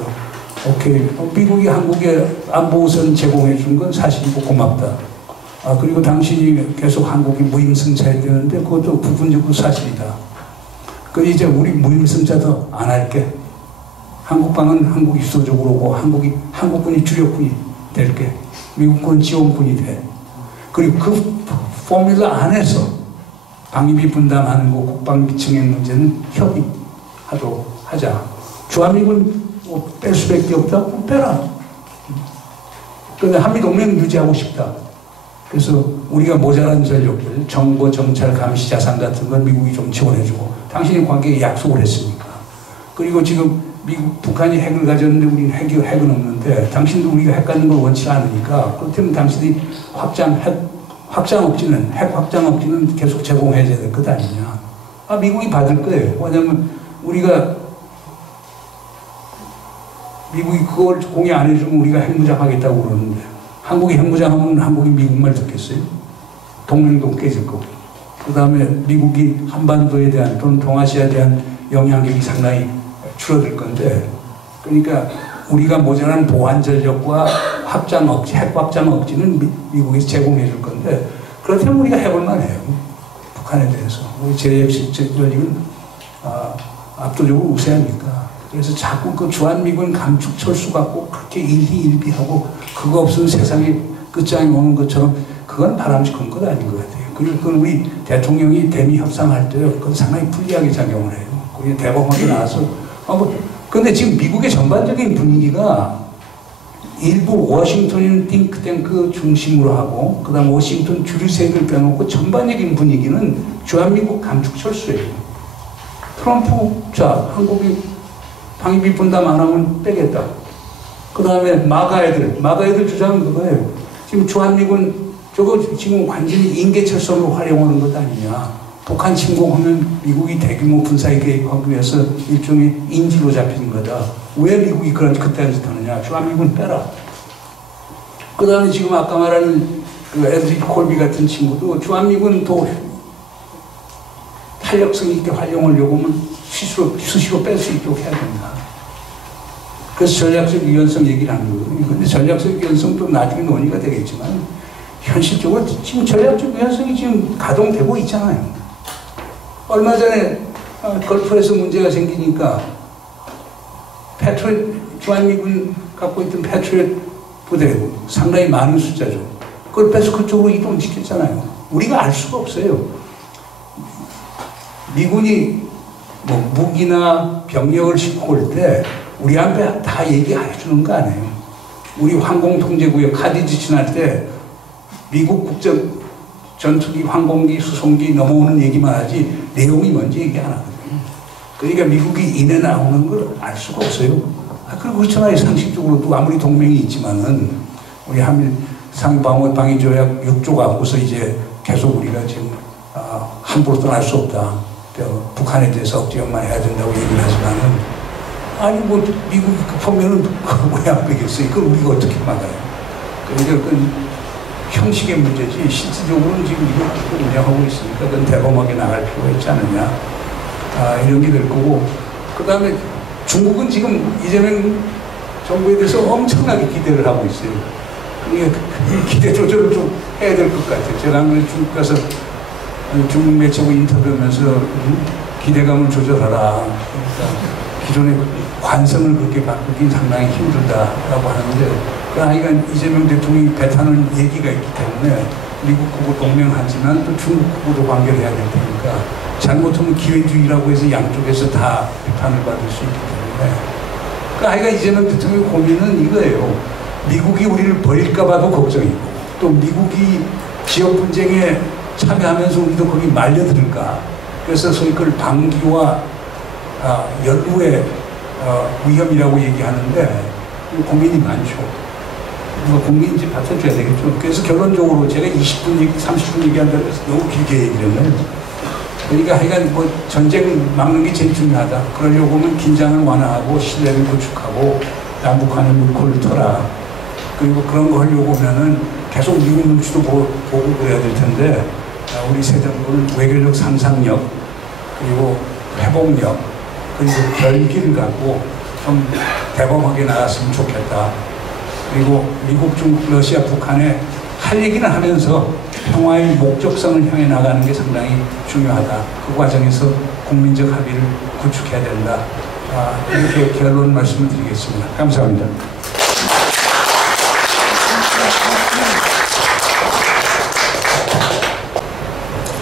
오케이, 미국이 한국에 안보우선 제공해 준 건 사실이고 고맙다. 그리고 당신이 계속 한국이 무임승차해야 되는데 그것도 부분적으로 사실이다. 이제 우리 무임승차도 안 할게. 한국방은 한국이 수도적으로 오고 한국군이 주력군이 될게. 미국군은 지원군이 돼. 그리고 그 포뮬라 안에서 방위비 분담하는 거 국방비 증액 문제는 협의하도록 하자. 주한미군 뺄 수밖에 없다? 그럼 빼라. 그런데 한미동맹 유지하고 싶다. 그래서 우리가 모자란 전력들, 정보, 정찰, 감시, 자산 같은 건 미국이 좀 지원해주고 당신이 관계에 약속을 했으니까. 그리고 지금 북한이 핵을 가졌는데 우리는 핵은 없는데 당신도 우리가 핵 갖는 걸 원치 않으니까 그렇다면 당신이 핵 확장 억지는 계속 제공해줘야 될 것 아니냐. 미국이 받을 거예요. 왜냐면 미국이 그걸 공개 안 해주면 우리가 핵무장 하겠다고 그러는데 한국이 핵무장하면 한국이 미국 말 듣겠어요? 동맹도 깨질 거고. 그 다음에 미국이 한반도에 대한 또는 동아시아에 대한 영향력이 상당히 줄어들 건데 그러니까 우리가 모자란 보안 전력과 핵 확장 억지는 미국에서 제공해 줄 건데 그렇다면 우리가 해볼 만해요. 북한에 대해서. 우리 제약 전력은 압도적으로 우세하니까. 그래서 자꾸 그 주한미군 감축 철수 갖고 그렇게 일희일비하고 그거 없으면 세상에 끝장이 오는 것처럼 그건 바람직한 건 아닌 것 같아요. 그리고 그건 우리 대통령이 대미 협상할 때 그건 상당히 불리하게 작용을 해요. 거기 대법원에 나와서 근데 지금 미국의 전반적인 분위기가 일부 워싱턴인 띵크탱크 중심으로 하고 그 다음 워싱턴 주류색을 빼놓고 전반적인 분위기는 주한미국 감축 철수예요. 트럼프 한국이 방위비 분담 안 하면 빼겠다. 그 다음에 마가애들 주장은 그거예요. 지금 주한미군 저거 지금 완전히 인계철선으로 활용하는 것 아니냐. 북한 침공하면 미국이 대규모 군사에 개입하기 위해서 일종의 인지로 잡히는 거다. 왜 미국이 그딴 짓 하느냐. 주한미군 빼라. 그 다음에 지금 아까 말하는 그 에드리 콜비 같은 친구도 주한미군 또 탄력성 있게 활용하려고 하면 수시로 뺄 수 있도록 해야 된다. 그래서 전략적 유연성 얘기를 하는 거거든요. 근데 전략적 유연성도 나중에 논의가 되겠지만 현실적으로 지금 전략적 유연성이 지금 가동되고 있잖아요. 얼마 전에 걸프에서 문제가 생기니까 주한미군 갖고 있던 패트리엇 부대 상당히 많은 숫자죠. 그걸 빼서 그쪽으로 이동시켰잖아요. 우리가 알 수가 없어요. 미군이 뭐 무기나 병력을 싣고 올 때 우리한테 다 얘기해 주는 거 아니에요. 우리 항공통제구역 카디지 지날 때 미국 국적 전투기, 항공기, 수송기 넘어오는 얘기만 하지 내용이 뭔지 얘기 안 하거든요. 그러니까 미국이 인해 나오는 걸 알 수가 없어요. 그리고 그렇잖아요. 상식적으로도 아무리 동맹이 있지만은 우리 한미 상방위조약 6조 갖고서 이제 계속 우리가 지금 함부로 떠날 수 없다. 북한에 대해서 억제만 해야 된다고 얘기를 하지만은 아니 뭐 미국이 급하면은 왜 안 빼겠어요? 그걸 우리가 어떻게 막아요? 그러니까 그건 형식의 문제지 실질적으로는 지금 이거 운영하고 있으니까 그건 대범하게 나갈 필요가 있지 않느냐. 이런 게 될 거고 그 다음에 중국은 지금 이재명 정부에 대해서 엄청나게 기대를 하고 있어요. 그러니까 기대 조절을 좀 해야 될 것 같아요. 제가 한 번 중국 가서 중국 매체하고 인터뷰하면서 기대감을 조절하라. 그러니까 기존의 관성을 그렇게 바꾸긴 상당히 힘들다라고 하는데 그러니까 이재명 대통령이 배타는 얘기가 있기 때문에 미국하고 동맹하지만 또 중국하고도 관계를 해야 될 테니까 잘못하면 기회주의라고 해서 양쪽에서 다 비판을 받을 수 있기 때문에 그러니까 이재명 대통령의 고민은 이거예요. 미국이 우리를 버릴까 봐도 걱정이고 또 미국이 지역 분쟁에 참여하면서 우리도 거기 말려들을까? 그래서 소위 그걸 방기와 연루의 위험이라고 얘기하는데 고민이 많죠. 국민이 이제 받쳐줘야 되겠죠. 그래서 결론적으로 제가 20분, 30분 얘기한다고 해서 너무 길게 얘기를 했나요? 그러니까 하여간 뭐 전쟁 막는 게 제일 중요하다. 그러려고 하면 긴장을 완화하고 신뢰를 구축하고 남북한의 물꼬를 터라. 그리고 그런 거 하려고 하면은 계속 미국 눈치도 보고 그래야 될 텐데 우리 새 정부는 외교적 상상력 그리고 회복력 그리고 결기를 갖고 좀 대범하게 나갔으면 좋겠다. 그리고 미국, 중국, 러시아, 북한에 할 얘기는 하면서 평화의 목적성을 향해 나가는 게 상당히 중요하다. 그 과정에서 국민적 합의를 구축해야 된다. 이렇게 결론 말씀을 드리겠습니다. 감사합니다.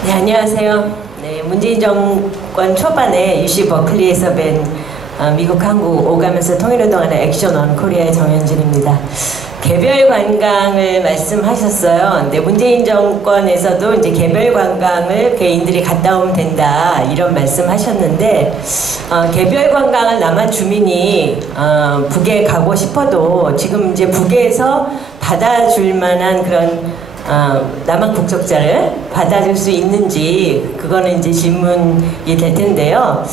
네, 안녕하세요. 네, 문재인 정권 초반에 UC 버클리에서 뵌 미국, 한국 오가면서 통일운동하는 액션 온 코리아의 정현진입니다. 개별 관광을 말씀하셨어요. 근데 문재인 정권에서도 이제 개별 관광을 개인들이 갔다 오면 된다 이런 말씀하셨는데 개별 관광을 남한 주민이 북에 가고 싶어도 지금 이제 북에서 받아줄 만한 그런 남한 국적자를 받아줄 수 있는지 그거는 이제 질문이 될 텐데요.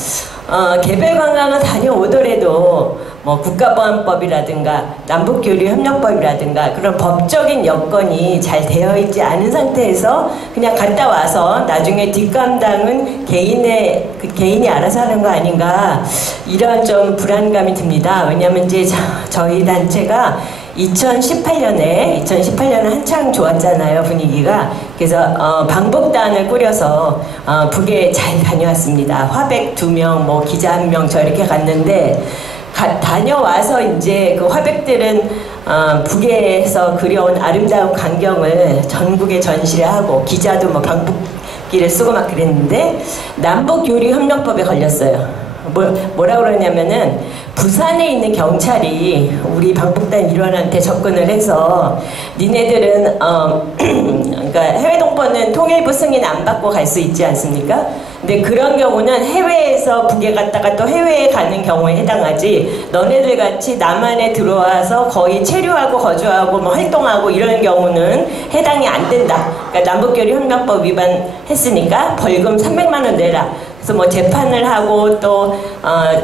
개별 관광을 다녀오더라도 뭐 국가보안법이라든가 남북교류협력법이라든가 그런 법적인 여건이 잘 되어 있지 않은 상태에서 그냥 갔다 와서 나중에 뒷감당은 개인이 알아서 하는 거 아닌가 이런 좀 불안감이 듭니다. 왜냐하면 이제 저희 단체가 2018년에 한창 좋았잖아요, 분위기가. 그래서 방북단을 꾸려서 북에 잘 다녀왔습니다. 화백 2명, 뭐 기자 1명 저 이렇게 갔는데 다녀와서 이제 그 화백들은 북에서 그려온 아름다운 광경을 전국에 전시를 하고 기자도 뭐 방북기를 쓰고 막 그랬는데 남북교류협력법에 걸렸어요. 뭐라 그러냐면은 부산에 있는 경찰이 우리 방북단 일원한테 접근을 해서 니네들은 그러니까 해외 동포는 통일부 승인 안 받고 갈 수 있지 않습니까? 근데 그런 경우는 해외에서 북에 갔다가 또 해외에 가는 경우에 해당하지 너네들 같이 남한에 들어와서 거의 체류하고 거주하고 뭐 활동하고 이런 경우는 해당이 안 된다. 그러니까 남북교류협력법 위반했으니까 벌금 300만 원 내라. 그래서 뭐 재판을 하고 또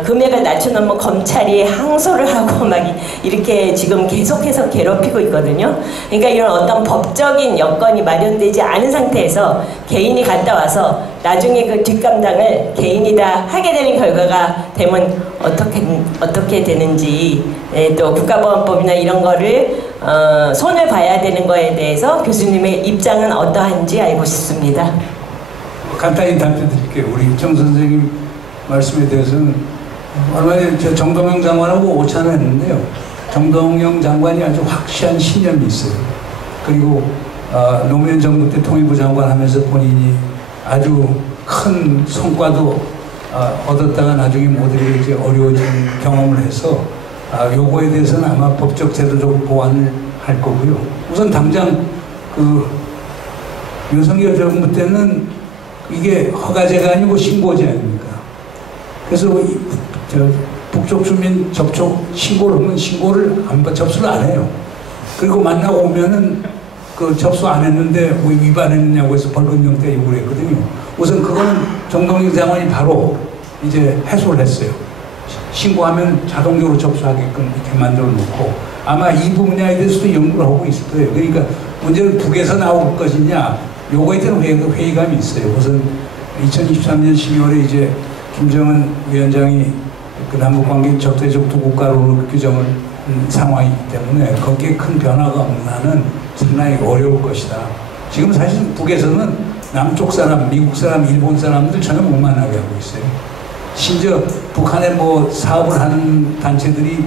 금액을 낮춰놓으면 검찰이 항소를 하고 막 이렇게 지금 계속해서 괴롭히고 있거든요. 그러니까 이런 어떤 법적인 여건이 마련되지 않은 상태에서 개인이 갔다 와서 나중에 그 뒷감당을 개인이 다 하게 되는 결과가 되면 어떻게 되는지 또 국가보안법이나 이런 거를 손을 봐야 되는 거에 대해서 교수님의 입장은 어떠한지 알고 싶습니다. 간단히 답변 드릴게요. 우리 정 선생님 말씀에 대해서는 얼마 전에 정동영 장관하고 오찬을 했는데요. 정동영 장관이 아주 확실한 신념이 있어요. 그리고 노무현 정부 때 통일부 장관 하면서 본인이 아주 큰 성과도 얻었다가 나중에 모두에게 이제 어려워진 경험을 해서 요거에 대해서는 아마 법적 제도적 보완을 할 거고요. 우선 당장 그 윤석열 정부 때는 이게 허가제가 아니고 신고제 아닙니까? 그래서 북쪽 주민 접촉 신고를 하면 접수를 안 해요. 그리고 만나고 오면은 그 접수 안 했는데 왜 위반했느냐고 해서 벌금형태 요구를 했거든요. 우선 그거는 정동영 장관이 바로 이제 해소를 했어요. 신고하면 자동적으로 접수하게끔 이렇게 만들어 놓고 아마 이 분야에 대해서도 연구를 하고 있을 거예요. 그러니까 문제는 북에서 나올 것이냐 요거에 대한 회의감이 있어요. 우선 2023년 12월에 이제 김정은 위원장이 그 남북관계 적대적 두 국가로 규정을 상황이기 때문에 거기에 큰 변화가 없는 한은 상당히 어려울 것이다. 지금 사실 북에서는 남쪽 사람, 미국 사람, 일본 사람들 전혀 못 만나게 하고 있어요. 심지어 북한에 뭐 사업을 하는 단체들이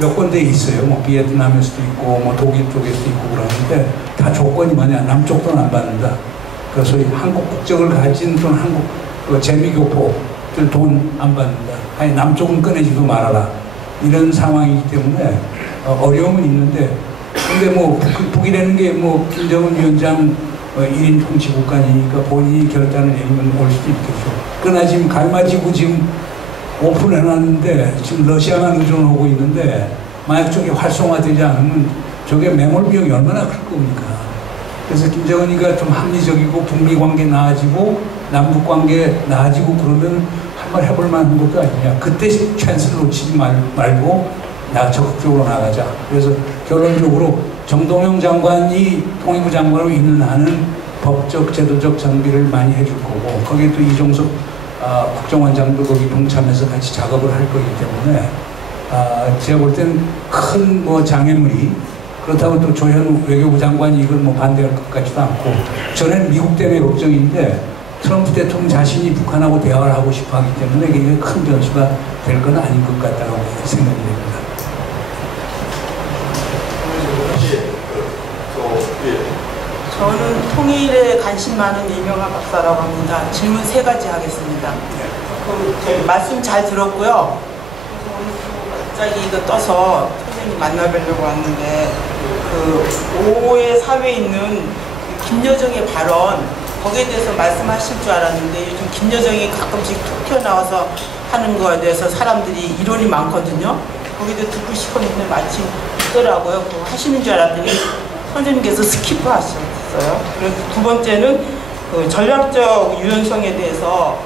몇 군데 있어요. 뭐 비에트남에서도 있고 뭐 독일 쪽에서도 있고 그러는데 다 조건이 뭐냐, 남쪽도 안 받는다. 그 소위 한국 국적을 가진 또는 한국 그 재미교포들 돈 안 받는다. 아니 남쪽은 꺼내지도 말아라. 이런 상황이기 때문에 어려움은 있는데 근데 뭐 북이라는 게 뭐 김정은 위원장 1인 통치 국가니까 본인이 결단을 내리면 올 수도 있겠죠. 그러나 지금 갈마지구 지금 오픈해놨는데 지금 러시아만 의존하고 있는데 만약 저게 활성화되지 않으면 저게 매몰 비용이 얼마나 클 겁니까? 그래서 김정은이가 좀 합리적이고 북미 관계 나아지고 남북 관계 나아지고 그러면 한번 해볼 만한 것도 아니냐. 그때 찬스를 놓치지 말고 적극적으로 나가자. 그래서 결론적으로 정동영 장관이 통일부 장관으로 있는 한은 법적, 제도적 정비를 많이 해줄 거고 거기에 또 이종석 국정원장도 거기 동참해서 같이 작업을 할 거기 때문에 제가 볼 때는 큰 뭐 장애물이 그렇다고 또 조현 외교부 장관이 이걸 뭐 반대할 것 같지도 않고 저는 미국 때문에 걱정인데 트럼프 대통령 자신이 북한하고 대화를 하고 싶어 하기 때문에 이게 큰 변수가 될 건 아닌 것 같다고 생각이 됩니다. 저는 통일에 관심 많은 이명하 박사라고 합니다. 질문 3가지 하겠습니다. 말씀 잘 들었고요. 갑자기 이거 떠서 선생님 만나뵈려고 왔는데 그 5회 사회에 있는 김여정의 발언 거기에 대해서 말씀하실 줄 알았는데 요즘 김여정이 가끔씩 툭 튀어나와서 하는 거에 대해서 사람들이 이론이 많거든요. 거기도 듣고 싶었는데 마침 있더라고요. 그거 하시는 줄 알았더니 선생님께서 스킵 하셨어요. 그리고 2번째는 그 전략적 유연성에 대해서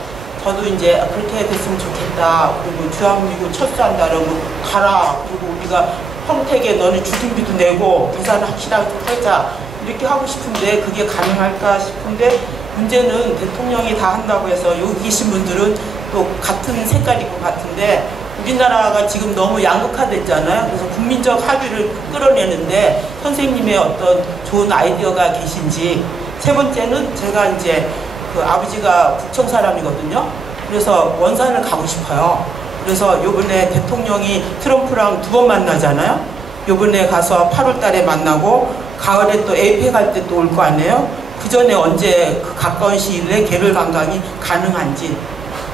저도 이제 그렇게 됐으면 좋겠다. 그리고 주한미군 철수한다 그러고 가라. 그리고 우리가 평택에 너는 주둔비도 내고 부산 확실하게 하자. 이렇게 하고 싶은데 그게 가능할까 싶은데 문제는 대통령이 다 한다고 해서 여기 계신 분들은 또 같은 색깔일 것 같은데 우리나라가 지금 너무 양극화됐잖아요. 그래서 국민적 합의를 끌어내는데 선생님의 어떤 좋은 아이디어가 계신지. 3번째는 제가 이제 그 아버지가 북청 사람이거든요. 그래서 원산을 가고 싶어요. 그래서 요번에 대통령이 트럼프랑 2번 만나잖아요. 요번에 가서 8월 달에 만나고 가을에 또 에이펙 할 때 또 올 거 아니에요. 그 전에 언제 그 가까운 시일 내에 개별 관광이 가능한지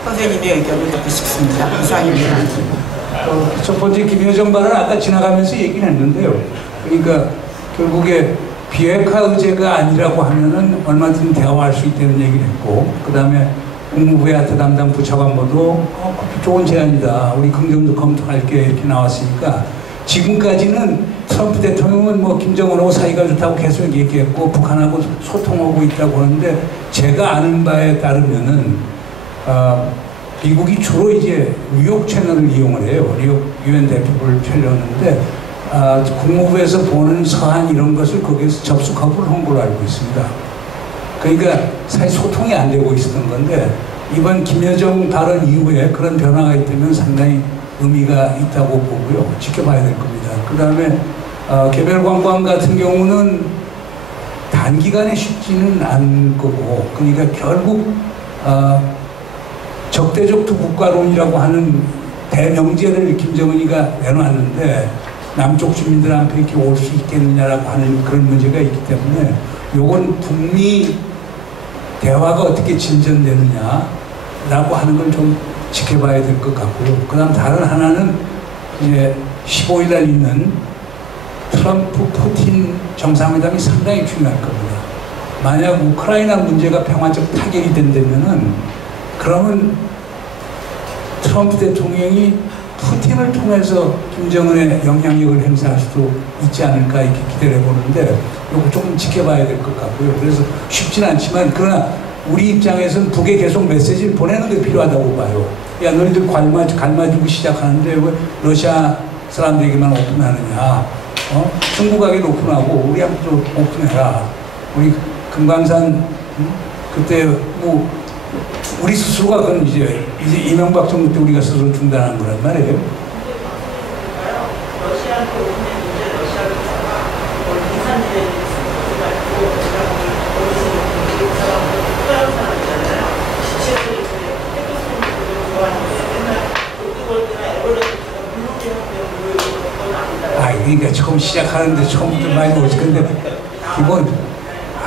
선생님의 의견을 듣고 싶습니다. 이상입니다. 첫 번째 김여정 발언 아까 지나가면서 얘기는 했는데요. 그러니까 결국에 비핵화 의제가 아니라고 하면은 얼마든지 대화할 수 있다는 얘기를 했고, 그 다음에 국무부의 하트 담당 부차관보도 좋은 제안이다. 우리 긍정도 검토할게 이렇게 나왔으니까 지금까지는 트럼프 대통령은 뭐 김정은하고 사이가 좋다고 계속 얘기했고 북한하고 소통하고 있다고 하는데 제가 아는 바에 따르면은 미국이 주로 이제 뉴욕 채널을 이용을 해요. 뉴욕 유엔 대표부를 촬영하는데 국무부에서 보는 서한 이런 것을 거기에서 접수 거부를 한 걸로 알고 있습니다. 그러니까 사실 소통이 안 되고 있었던 건데 이번 김여정 발언 이후에 그런 변화가 있다면 상당히 의미가 있다고 보고요. 지켜봐야 될 겁니다. 그 다음에 개별 관광 같은 경우는 단기간에 쉽지는 않을 거고, 그러니까 결국 적대적 투국가론이라고 하는 대명제를 김정은이가 내놨는데 남쪽 주민들한테 이렇게 올 수 있겠느냐라고 하는 그런 문제가 있기 때문에 요건 북미 대화가 어떻게 진전되느냐라고 하는 걸 좀 지켜봐야 될 것 같고요. 그 다음 다른 하나는 이제 15일 날 있는 트럼프 푸틴 정상회담이 상당히 중요할 겁니다. 만약 우크라이나 문제가 평화적 타결이 된다면은 그러면 트럼프 대통령이 푸틴을 통해서 김정은의 영향력을 행사할 수도 있지 않을까 이렇게 기대를 해보는데 이거 조금 지켜봐야 될 것 같고요. 그래서 쉽지는 않지만 그러나 우리 입장에서는 북에 계속 메시지를 보내는 게 필요하다고 봐요. 야 너희들 갈마지고 시작하는데 왜 러시아 사람들에게만 오픈하느냐. 중국에게 오픈하고 우리한테도 오픈해라. 우리 금강산 그때 뭐 우리 스스로가 그건 이제 이명박 정부 때 우리가 스스로 중단한 거란 말이에요. 러시아한테 오픈된 문제 러시아가 인산들의 그러니까 처음 시작하는데 처음부터 많이 오지. 근데 기본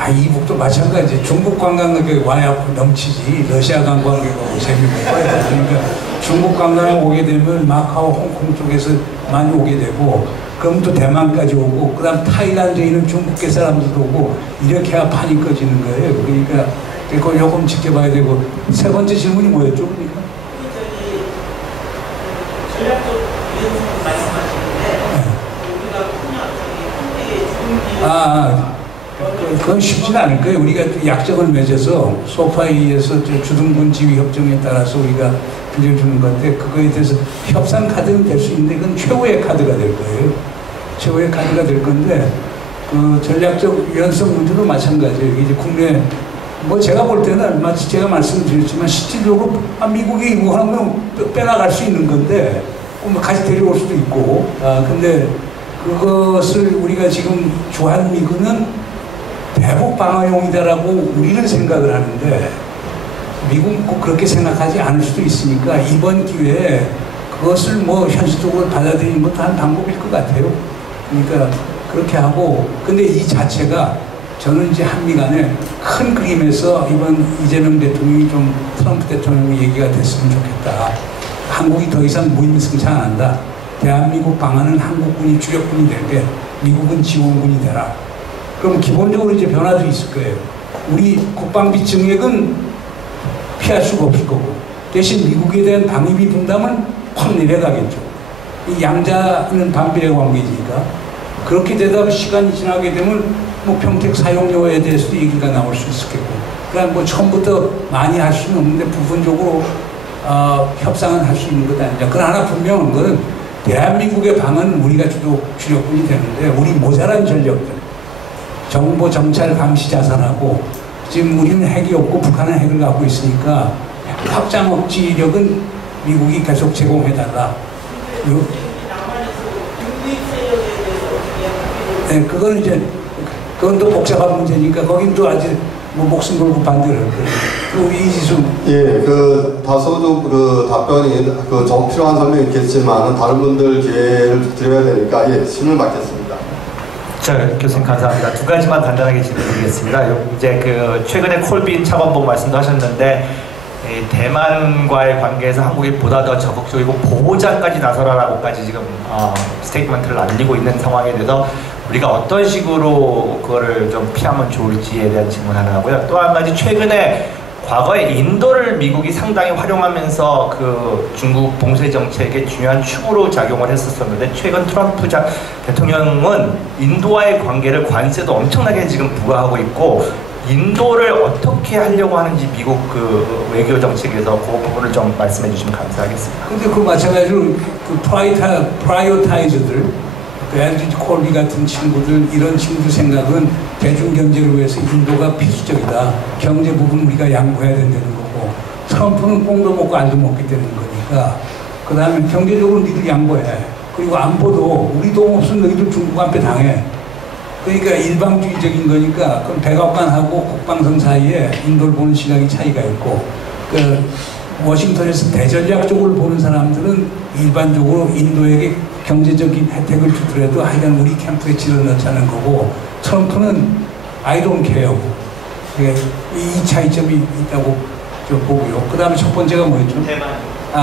이북도 마찬가지. 중국 관광객이 와야 넘치지 러시아 관광객이 오고 재미못 봐요. 그러니까 중국 관광에 오게 되면 마카오, 홍콩 쪽에서 많이 오게 되고 그럼 또 대만까지 오고, 그 다음 타일란드에 있는 중국계 사람들도 오고, 이렇게 해야 판이 꺼지는 거예요. 그러니까, 그걸 조금 지켜봐야 되고, 세 번째 질문이 뭐였죠? 그러니까? 전략적 유연성 말씀하시는데, 우리가 그건 쉽진 않을 거예요. 우리가 또 약정을 맺어서 소파에 의해서 주둔군 지휘 협정에 따라서 우리가 빌려주는 건데, 그거에 대해서 협상 카드는 될 수 있는데 그건 최후의 카드가 될 거예요. 최후의 카드가 될 건데, 그 전략적 유연성 문제도 마찬가지예요. 이제 국내 뭐 제가 볼 때는 마치 제가 말씀드렸지만 실질적으로 미국이 이거 하면 빼나갈 수 있는 건데 뭐 같이 데려올 수도 있고, 근데 그것을 우리가 지금 주한미군은 대북 방어용이다라고 우리는 생각을 하는데 미국은 꼭 그렇게 생각하지 않을 수도 있으니까 이번 기회에 그것을 뭐 현실적으로 받아들이는 것도 한 방법일 것 같아요. 그러니까 그렇게 하고, 근데 이 자체가 저는 이제 한미 간에 큰 그림에서 이번 이재명 대통령이 좀 트럼프 대통령 얘기가 됐으면 좋겠다. 한국이 더 이상 무임승차 안 한다. 대한민국 방안은 한국군이 주력군이 되게 미국은 지원군이 되라. 그럼 기본적으로 이제 변화도 있을 거예요. 우리 국방비 증액은 피할 수가 없을 거고, 대신 미국에 대한 방위비 분담은 확 내려가겠죠. 이 양자는 반비례 관계니까. 그렇게 되다 시간이 지나게 되면 뭐 평택 사용료에 대해서도 얘기가 나올 수 있겠고, 그러니까 뭐 처음부터 많이 할 수는 없는데 부분적으로 협상은 할 수 있는 것 아니냐. 그러나 분명한 것은 대한민국의 방은 우리가 주력군이 되는데 우리 모자란 전력들, 정보 정찰 감시 자산하고, 지금 우리는 핵이 없고 북한은 핵을 갖고 있으니까 확장 억지력은 미국이 계속 제공해달라. 네, 그거는 이제 그건 또 복잡한 문제니까 거긴 또 아직 뭐 목숨 걸고 반대를 할 거예요. 또 이지수. 예, 그 다소도 그 답변이 그 좀 필요한 설명이 있겠지만 다른 분들 기회를 드려야 되니까 예, 질문 받겠습니다. 자, 교수님 감사합니다. 두 가지만 간단하게 질문드리겠습니다. 이제 그 최근에 콜빈 차관보 말씀도 하셨는데 대만과의 관계에서 한국이 보다 더 적극적이고 보호자까지 나서라라고까지 지금 스테이트먼트를 날리고 있는 상황에 대해서 우리가 어떤 식으로 그거를 좀 피하면 좋을지에 대한 질문 하나 하고요. 또 한 가지, 최근에 과거에 인도를 미국이 상당히 활용하면서 그 중국 봉쇄 정책의 중요한 축으로 작용을 했었었는데, 최근 트럼프 대통령은 인도와의 관계를 관세도 엄청나게 지금 부과하고 있고, 인도를 어떻게 하려고 하는지 미국 그 외교 정책에서 그 부분을 좀 말씀해 주시면 감사하겠습니다. 근데 그 마찬가지로 그 프라이오타이저들, 그 LG 콜비 같은 친구들, 이런 친구들 생각은 대중경제를 위해서 인도가 필수적이다. 경제 부분 우리가 양보해야 된다는 거고, 트럼프는 꽁도 먹고 알도 먹게 되는 거니까, 그 다음에 경제적으로 니들 양보해. 그리고 안보도 우리 도움 없으면 너희들 중국한테 당해. 그러니까 일방주의적인 거니까, 그럼 백악관하고 국방성 사이에 인도를 보는 시각이 차이가 있고, 그 워싱턴에서 대전략적으로 보는 사람들은 일반적으로 인도에게 경제적인 혜택을 주더라도 하여간 우리 캠프에 집어넣자는 거고, 트럼프는 I don't care. 이 차이점이 있다고 보고요. 그 다음에 첫 번째가 뭐였죠?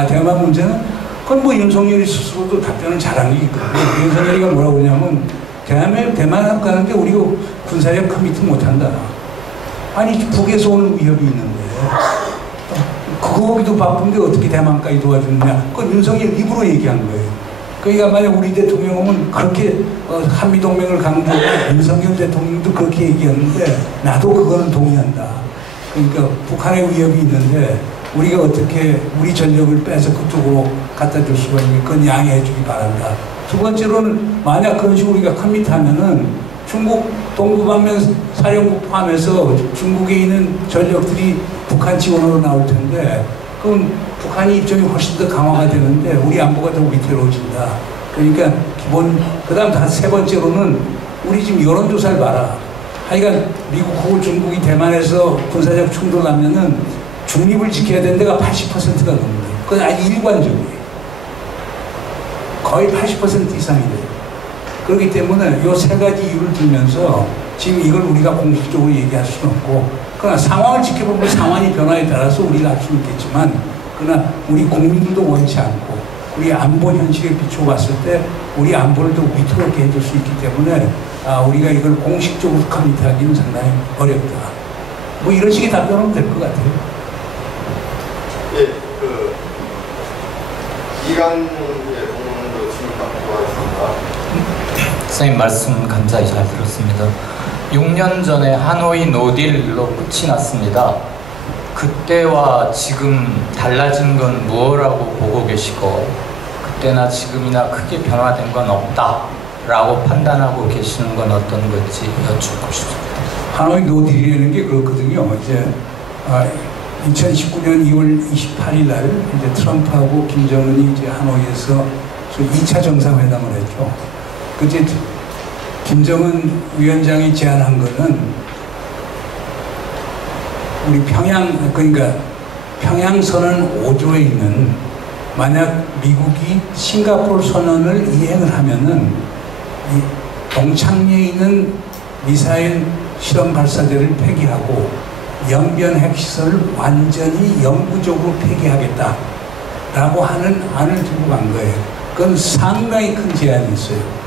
대만 문제는, 그건 뭐 윤석열이 스스로도 답변을 잘한 게 있거든요. 윤석열이가 뭐라고 그러냐면, 대만 가는데 우리가 군사력 커미트 못한다. 아니, 북에서 오는 위협이 있는데 거기도 바쁜데 어떻게 대만까지 도와주느냐. 그건 윤석열 입으로 얘기한 거예요. 그러니까 만약 우리 대통령은 그렇게 한미동맹을 강조하고 윤석열 대통령도 그렇게 얘기했는데 나도 그거는 동의한다. 그러니까 북한의 위협이 있는데 우리가 어떻게 우리 전력을 빼서 그쪽으로 갖다 줄 수가 있는, 그건 양해해 주기 바란다. 두 번째로는 만약 그런 식으로 우리가 커밋하면은 중국 동부방면 사령부 포함해서 중국에 있는 전력들이 북한 지원으로 나올 텐데, 그럼 북한이 입장이 훨씬 더 강화가 되는데 우리 안보가 더 위태로워진다. 그러니까 기본, 그 다음 세 번째로는 우리 지금 여론조사를 봐라. 하여간 미국하고 중국이 대만에서 군사적 충돌하면은 중립을 지켜야 되는 데가 80%가 넘는다. 그건 아주 일관적이에요. 거의 80% 이상이 돼요. 그렇기 때문에 이 세 가지 이유를 들면서 지금 이걸 우리가 공식적으로 얘기할 수는 없고, 그러나 상황을 지켜보면 상황이 변화에 따라서 우리가 할 수는 있겠지만, 그러나 우리 국민들도 원치 않고 우리 안보 현실에 비춰봤을 때 우리 안보를 더 위태롭게 해줄 수 있기 때문에 우리가 이걸 공식적으로 커밋하기는 상당히 어렵다. 뭐 이런 식의 답변하면 될 것 같아요. 예, 이강의 공무원으로 질문 받고 하겠습니다. 선생님 말씀 감사히 잘 들었습니다. 6년 전에 하노이 노딜로 끝이 났습니다. 그때와 지금 달라진 건 무엇이라고 보고 계시고 그때나 지금이나 크게 변화된 건 없다라고 판단하고 계시는 건 어떤 건지 여쭙고 싶습니다. 하노이 노딜이라는 게 그렇거든요. 이제 2019년 2월 28일 날 이제 트럼프하고 김정은이 이제 하노이에서 2차 정상회담을 했죠. 그때 김정은 위원장이 제안한 거는 우리 그러니까 평양선언 5조에 있는 만약 미국이 싱가포르 선언을 이행을 하면은 이 동창리에 있는 미사일 실험 발사대를 폐기하고 연변 핵시설을 완전히 영구적으로 폐기하겠다라고 하는 안을 들고 간 거예요. 그건 상당히 큰 제안이었어요.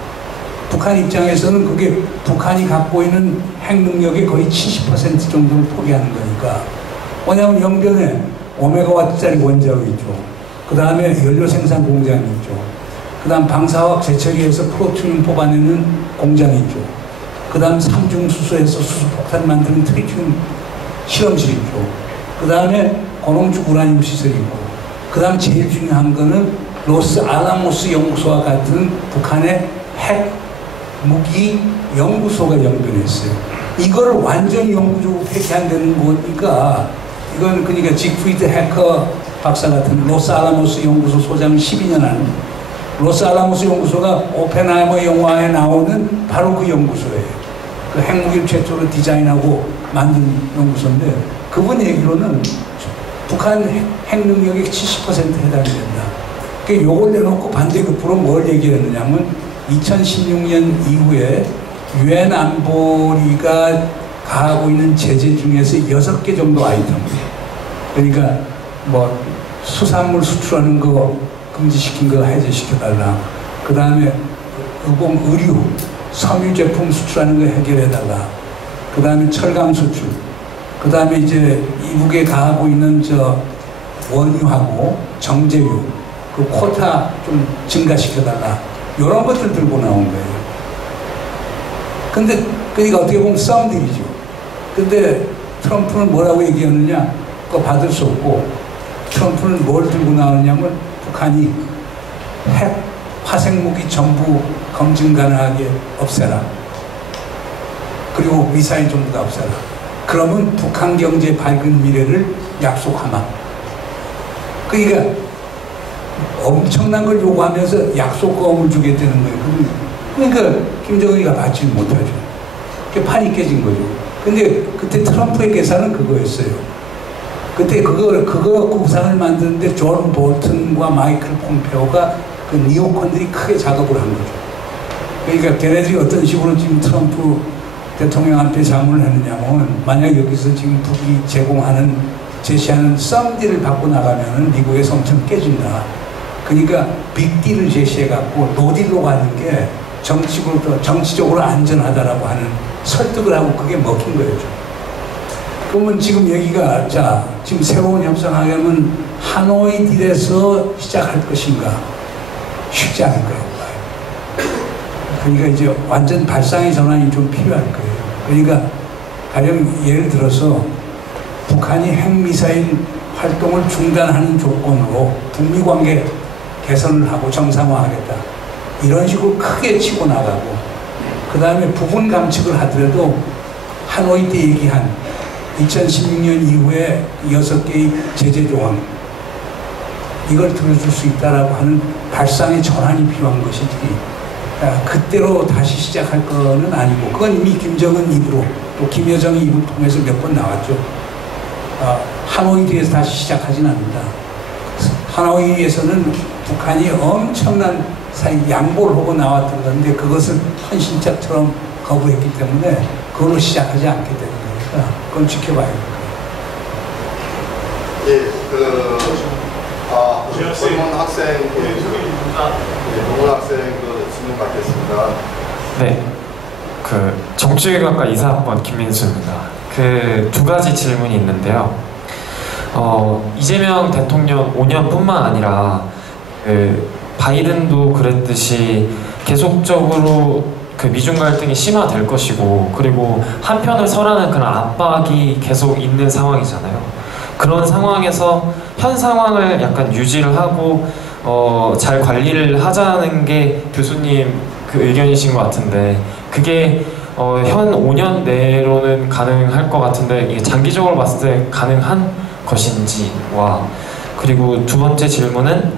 북한 입장에서는 그게 북한이 갖고 있는 핵 능력의 거의 70% 정도를 포기하는 거니까. 왜냐하면 영변에 오메가와트짜리 원자로 있죠. 그 다음에 연료 생산 공장이 있죠. 그 다음 방사학 재처리해서 프로토늄 뽑아내는 공장이 있죠. 그 다음 삼중수소에서 수소폭탄 만드는 트리튬 실험실이 있죠. 그 다음에 고농축 우라늄 시설이 있고, 그 다음 제일 중요한 거는 로스 알라모스 연구소와 같은 북한의 핵 무기 연구소가 연변했어요. 이걸 완전히 영구적으로 폐기한다는 거니까, 이건 그러니까 직프리드 해커 박사 같은 로스 알라모스 연구소 소장 12년 한 로스 알라모스 연구소가 오펜하이머 영화에 나오는 바로 그 연구소예요. 그 핵무기를 최초로 디자인하고 만든 연구소인데, 그분 얘기로는 북한 핵 능력의 70% 해당이 된다. 그러니까 요걸 내놓고 반대급부로 뭘 얘기를 했느냐면 2016년 이후에 유엔 안보리가 가하고 있는 제재 중에서 6개 정도 아이템이에요. 그러니까 뭐 수산물 수출하는 거 금지시킨 거 해제시켜달라. 그 다음에 의류, 섬유 제품 수출하는 거 해결해달라. 그 다음에 철강 수출. 그 다음에 이제 이북에 가하고 있는 원유하고 정제유, 그 쿼타 좀 증가시켜달라. 이런 것들 들고 나온 거예요. 근데, 그러니까 어떻게 보면 썸들이죠. 근데 트럼프는 뭐라고 얘기하느냐? 그거 받을 수 없고, 트럼프는 뭘 들고 나오느냐면 북한이 핵, 화생무기 전부 검증 가능하게 없애라. 그리고 미사일 전부 다 없애라. 그러면 북한 경제 밝은 미래를 약속하마. 그러니까 엄청난 걸 요구하면서 약속금을 주겠다는 거예요. 그러니까 김정은이가 받지 못하죠. 그게 판이 깨진 거죠. 근데 그때 트럼프의 계산은 그거였어요. 그때 그거 구상을 만드는데 존 볼튼과 마이클 폼페오가 그 니오콘들이 크게 작업을 한 거죠. 그러니까 걔네들이 어떤 식으로 지금 트럼프 대통령한테 자문을 했느냐면, 만약 여기서 지금 북이 제시하는 썸딜을 받고 나가면은 미국에서 엄청 깨진다. 그러니까 빅딜을 제시해갖고 노딜로 가는 게 정치적으로 안전하다라고 하는 설득을 하고 그게 먹힌 거였죠. 그러면 지금 여기가, 지금 새로운 협상하려면 하노이 딜에서 시작할 것인가? 쉽지 않을 거예요. 그러니까 이제 완전 발상의 전환이 좀 필요할 거예요. 그러니까 가령 예를 들어서 북한이 핵미사일 활동을 중단하는 조건으로 북미 관계 개선을 하고 정상화하겠다. 이런 식으로 크게 치고 나가고, 그 다음에 부분 감축을 하더라도 하노이 때 얘기한 2016년 이후에 6개의 제재 조항, 이걸 들어줄 수 있다라고 하는 발상의 전환이 필요한 것이지, 그때로 다시 시작할 거는 아니고, 그건 이미 김정은 입으로 또 김여정의 입을 통해서 몇 번 나왔죠. 하노이에서 다시 시작하진 않는다. 하노이에서는 북한이 엄청난 양보를 하고 나왔던 건데, 그것을 헌신짝처럼 거부했기 때문에 그걸로 시작하지 않게 되는 거니까 그건 지켜봐야 될 거예요. 예, 동문 학생 질문 받겠습니다. 네, 정치외교학과 이사학번 김민수입니다. 두 가지 질문이 있는데요. 이재명 대통령 5년뿐만 아니라 바이든도 그랬듯이 계속적으로 미중 갈등이 심화될 것이고, 그리고 한편을 설하는 그런 압박이 계속 있는 상황이잖아요. 그런 상황에서 현 상황을 약간 유지를 하고 잘 관리를 하자는 게 교수님 의견이신 것 같은데, 그게 현 5년 내로는 가능할 것 같은데 이게 장기적으로 봤을 때 가능한 것인지와, 그리고 두 번째 질문은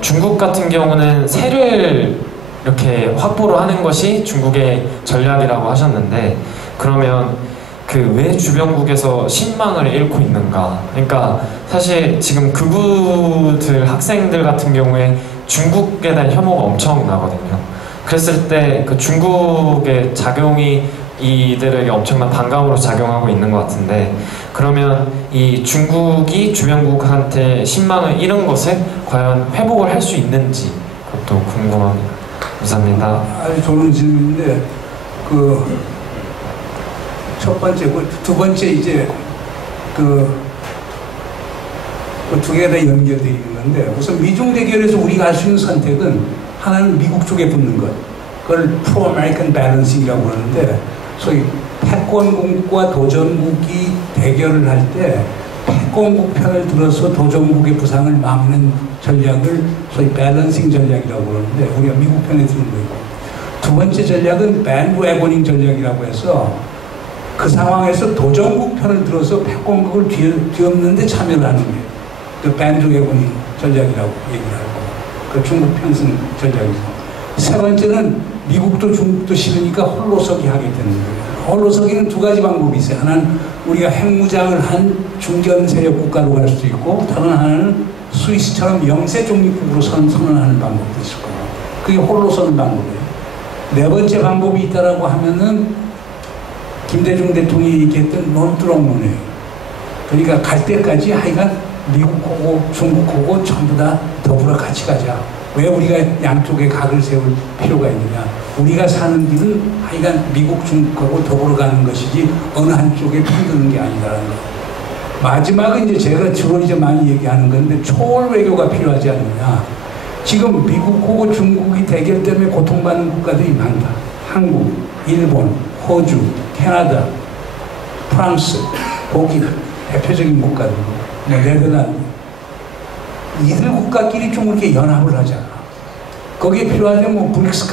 중국 같은 경우는 새를 이렇게 확보를 하는 것이 중국의 전략이라고 하셨는데, 그러면 왜 주변국에서 신망을 잃고 있는가? 그러니까 사실 지금 극우들 학생들 같은 경우에 중국에 대한 혐오가 엄청 나거든요. 그랬을 때 중국의 작용이 이들에게 엄청난 반감으로 작용하고 있는 것 같은데, 그러면 이 중국이 주변국한테 신망을 잃은 것을 과연 회복을 할 수 있는지 그것도 궁금합니다. 감사합니다. 아주 좋은 질문인데 첫 번째, 두 번째 이제 두 개가 다 연결되어 있는 건데, 우선 미중 대결에서 우리가 할 수 있는 선택은 하나는 미국 쪽에 붙는 것, 그걸 프로-아메리칸 밸런싱이라고 그러는데, 소위 패권국과 도전국이 대결을 할 때 패권국 편을 들어서 도전국의 부상을 막는 전략을 소위 밸런싱 전략이라고 그러는데, 우리가 미국 편에 드는 거고, 두 번째 전략은 밴드웨고닝 전략이라고 해서 그 상황에서 도전국 편을 들어서 패권국을 뒤엎는데 참여를 하는 거예요. 그 밴드웨고닝 전략이라고 얘기를 하고, 그 중국 편승 전략이죠. 세 번째는 미국도 중국도 싫으니까 홀로서기 하게 되는 거예요. 홀로서기는 두 가지 방법이 있어요. 하나는 우리가 핵무장을 한 중견 세력 국가로 갈 수도 있고, 다른 하나는 스위스처럼 영세 중립국으로 선언하는 방법도 있을 거예요. 그게 홀로서는 방법이에요. 네 번째 방법이 있다라고 하면은 김대중 대통령이 얘기했던 논두렁론이에요. 그러니까 갈 때까지 하여간 미국하고 중국하고 전부 다 더불어 같이 가자. 왜 우리가 양쪽에 각을 세울 필요가 있느냐. 우리가 사는 길은 하여간 미국, 중국하고 더불어 가는 것이지 어느 한쪽에 편드는 게 아니라는 거. 마지막은 이제 제가 주로 이제 많이 얘기하는 건데, 초월 외교가 필요하지 않느냐. 지금 미국하고 중국이 대결 때문에 고통받는 국가들이 많다. 한국, 일본, 호주, 캐나다, 프랑스, 독일, 대표적인 국가들, 네덜란드. 이들 국가끼리 좀 이렇게 연합을 하자. 거기에 필요하면 브릭스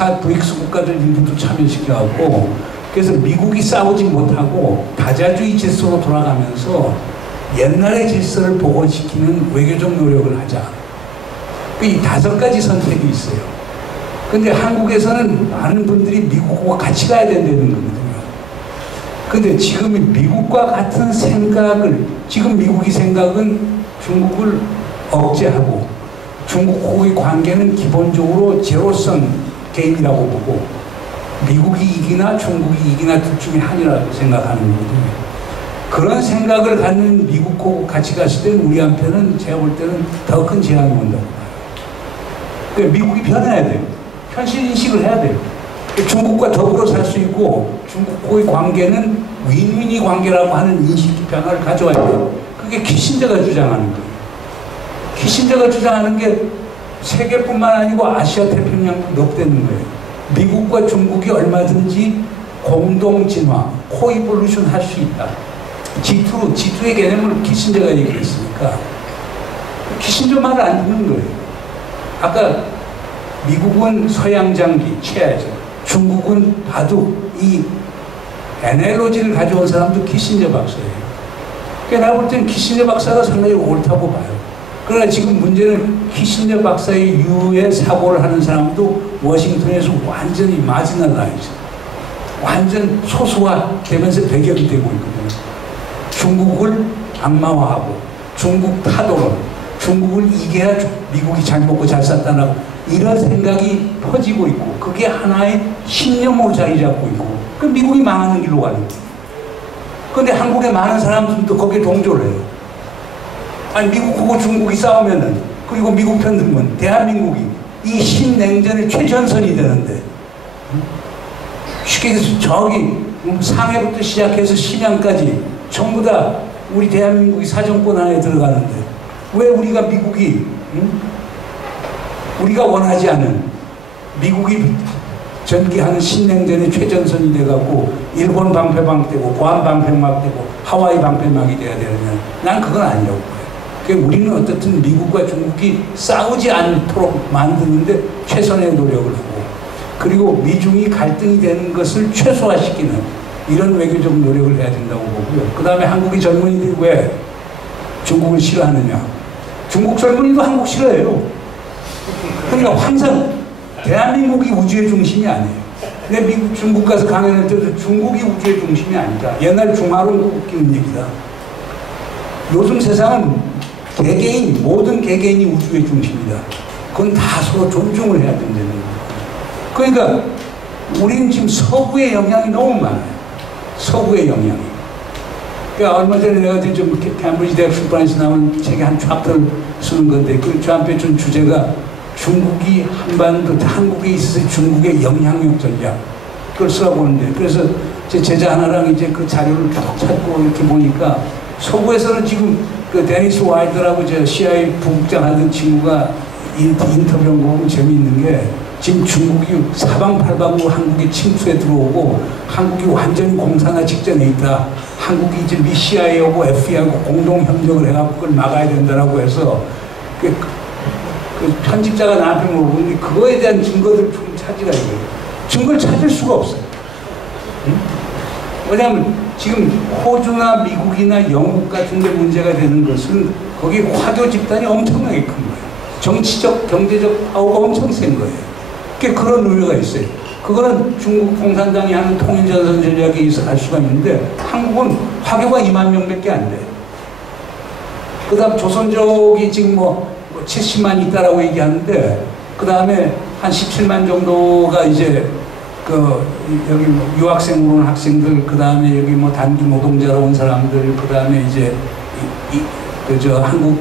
국가들 일부도 참여시켜갖고, 그래서 미국이 싸우지 못하고 다자주의 질서로 돌아가면서 옛날의 질서를 복원시키는 외교적 노력을 하자. 이 5가지 선택이 있어요. 근데 한국에서는 많은 분들이 미국과 같이 가야 된다는 거거든요. 근데 지금 미국과 같은 생각을, 지금 미국의 생각은 중국을 억제하고 중국과의 관계는 기본적으로 제로섬 게임이라고 보고, 미국이 이기나 중국이 이기나 둘 중에 한이라고 생각하는 거거든요. 그런 생각을 갖는 미국하고 같이 갔을 때는 우리 한편은 제가 볼 때는 더 큰 재앙이 온다고 봐요. 그러니까 미국이 변해야 돼요. 현실인식을 해야 돼요. 중국과 더불어 살 수 있고 중국과의 관계는 윈윈이 관계라고 하는 인식 변화를 가져와야 돼요. 그게 키신저가 주장하는 거예요. 키신저가 주장하는 게 세계뿐만 아니고 아시아 태평양도 넉대는 거예요. 미국과 중국이 얼마든지 공동 진화, 코이볼루션 할 수 있다. G2의 개념을 키신저가 얘기했으니까 키신저 말을 안 듣는 거예요. 아까 미국은 서양 장기, 최하죠. 중국은 바둑, 이 에너지를 가져온 사람도 키신저 박사예요. 그러니까 내가 볼 때는 키신저 박사가 상당히 옳다고 봐요. 그러나 지금 문제는 키신저 박사의 유해 사고를 하는 사람도 워싱턴에서 완전히 마지널라이즈, 완전 소수화되면서 배격이 되고 있거든요. 중국을 악마화하고 중국 타도론, 중국을 이겨야 미국이 잘 먹고 잘 산다는 이런 생각이 퍼지고 있고, 그게 하나의 신념으로 자리 잡고 있고, 그 미국이 망하는 길로 가는 거예요. 그런데 한국의 많은 사람들도 거기에 동조를 해요. 아니 미국하고 중국이 싸우면은 그리고 미국 편 들면 대한민국이 이 신냉전의 최전선이 되는데 쉽게 얘기해서 저기 상해부터 시작해서 신양까지 전부 다 우리 대한민국이 사정권 안에 들어가는데 왜 우리가 미국이 우리가 원하지 않은 미국이 전개하는 신냉전의 최전선이 돼갖고 일본 방패막 되고 구한 방패막 되고 하와이 방패막이 돼야 되느냐. 난 그건 아니라고 봐요. 그러니까 우리는 어떻든 미국과 중국이 싸우지 않도록 만드는데 최선의 노력을 하고 그리고 미중이 갈등이 되는 것을 최소화시키는 이런 외교적 노력을 해야 된다고 보고요. 그 다음에 한국의 젊은이들이 왜 중국을 싫어하느냐. 중국 젊은이도 한국 싫어해요. 그러니까 항상 대한민국이 우주의 중심이 아니에요. 근데 미국, 중국 가서 강연할 때도 중국이 우주의 중심이 아니다. 옛날 중화론 웃기는 얘기다. 요즘 세상은 개개인, 모든 개개인이 우주의 중심이다. 그건 다 서로 존중을 해야 된다는 거예요. 그러니까 우리는 지금 서구의 영향이 너무 많아요. 서구의 영향이. 그러니까 얼마 전에 내가 좀 캠브리지 대학 출판에서 나온 책에 한 챕터를 쓰는 건데 그 챕터에 준 주제가 중국이 한반도, 한국에 있어서 중국의 영향력 전략 그걸 쓰라고 하는데 그래서 제 제자 하나랑 이제 그 자료를 쭉 찾고 이렇게 보니까 서구에서는 지금 그 데니스 와이드라고 저 CIA 부국장 하던 친구가 인터뷰한 거 보면 재미있는 게 지금 중국이 사방팔방으로 한국에 침투해 들어오고 한국이 완전히 공산화 직전에 있다. 한국이 이제 미 CIA하고 FBI하고 공동 협력을 해갖고 그걸 막아야 된다라고 해서 그 편집자가 나한테 물어보는데 그거에 대한 증거들 좀 찾으라 이거예요. 증거를 찾을 수가 없어요. 응? 왜냐하면 지금 호주나 미국이나 영국 같은 데 문제가 되는 것은 거기 화교 집단이 엄청나게 큰 거예요. 정치적, 경제적 파워가 엄청 센 거예요. 그런 우려가 있어요. 그거는 중국 공산당이 하는 통일전선 전략에 의해서 할 수가 있는데 한국은 화교가 2만 명밖에 안 돼요. 그 다음 조선족이 지금 뭐 70만 있다라고 얘기하는데 그 다음에 한 17만 정도가 이제 그 여기 뭐 유학생으로 온 학생들 그 다음에 여기 뭐 단기 노동자로 온 사람들 그 다음에 이제 저 한국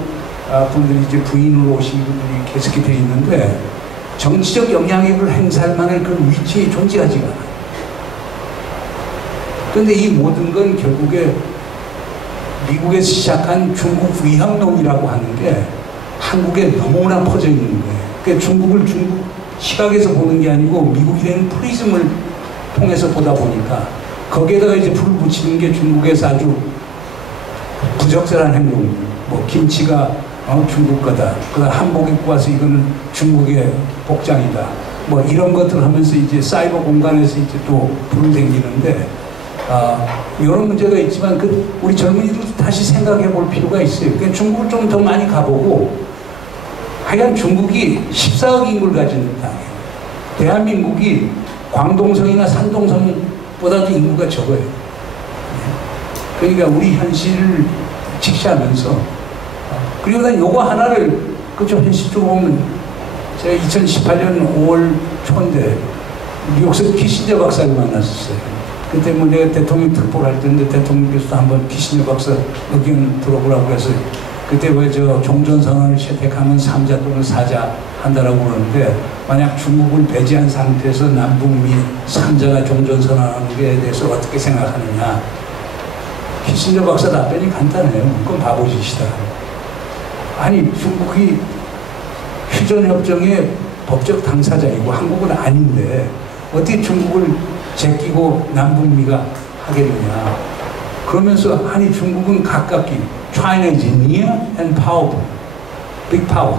분들이 이제 부인으로 오신 분들이 계속 되어 있는데 정치적 영향력을 행사할 만한 그런 위치에 존재하지가 않아요. 그런데 이 모든 건 결국에 미국에서 시작한 중국 위협론이라고 하는 게 한국에 너무나 퍼져 있는 거예요. 그러니까 중국을 중국 시각에서 보는 게 아니고 미국이라는 프리즘을 통해서 보다 보니까 거기에다가 이제 불을 붙이는 게 중국에서 아주 부적절한 행동. 뭐 김치가 중국 거다. 그다음 한복 입고 와서 이거는 중국의 복장이다. 뭐 이런 것들을 하면서 이제 사이버 공간에서 이제 또 불을 댕기는데 이런 문제가 있지만 우리 젊은이들도 다시 생각해 볼 필요가 있어요. 그러니까 중국을 좀 더 많이 가보고 하여간 중국이 14억 인구를 가진 땅이에요. 대한민국이 광동성이나 산동성보다도 인구가 적어요. 그러니까 우리 현실을 직시하면서 그리고 난 요거 하나를 그좀 현실적으로 보면 제가 2018년 5월 초인데 뉴욕에서 키신저 박사를 만났었어요. 그때 뭐 내가 대통령 특보를 할 때인데 대통령께서도 한번 키신저 박사 의견 들어보라고 해서 그때 왜 저 종전선언을 채택하면 3자 또는 4자 한다라고 그러는데 만약 중국을 배제한 상태에서 남북미 3자가 종전선언하는 것에 대해서 어떻게 생각하느냐. 키신저 박사 답변이 간단해요. 그건 바보짓이다. 아니 중국이 휴전협정의 법적 당사자이고 한국은 아닌데 어떻게 중국을 제끼고 남북미가 하겠느냐. 그러면서 아니 중국은 가깝기 China is near and powerful, big power.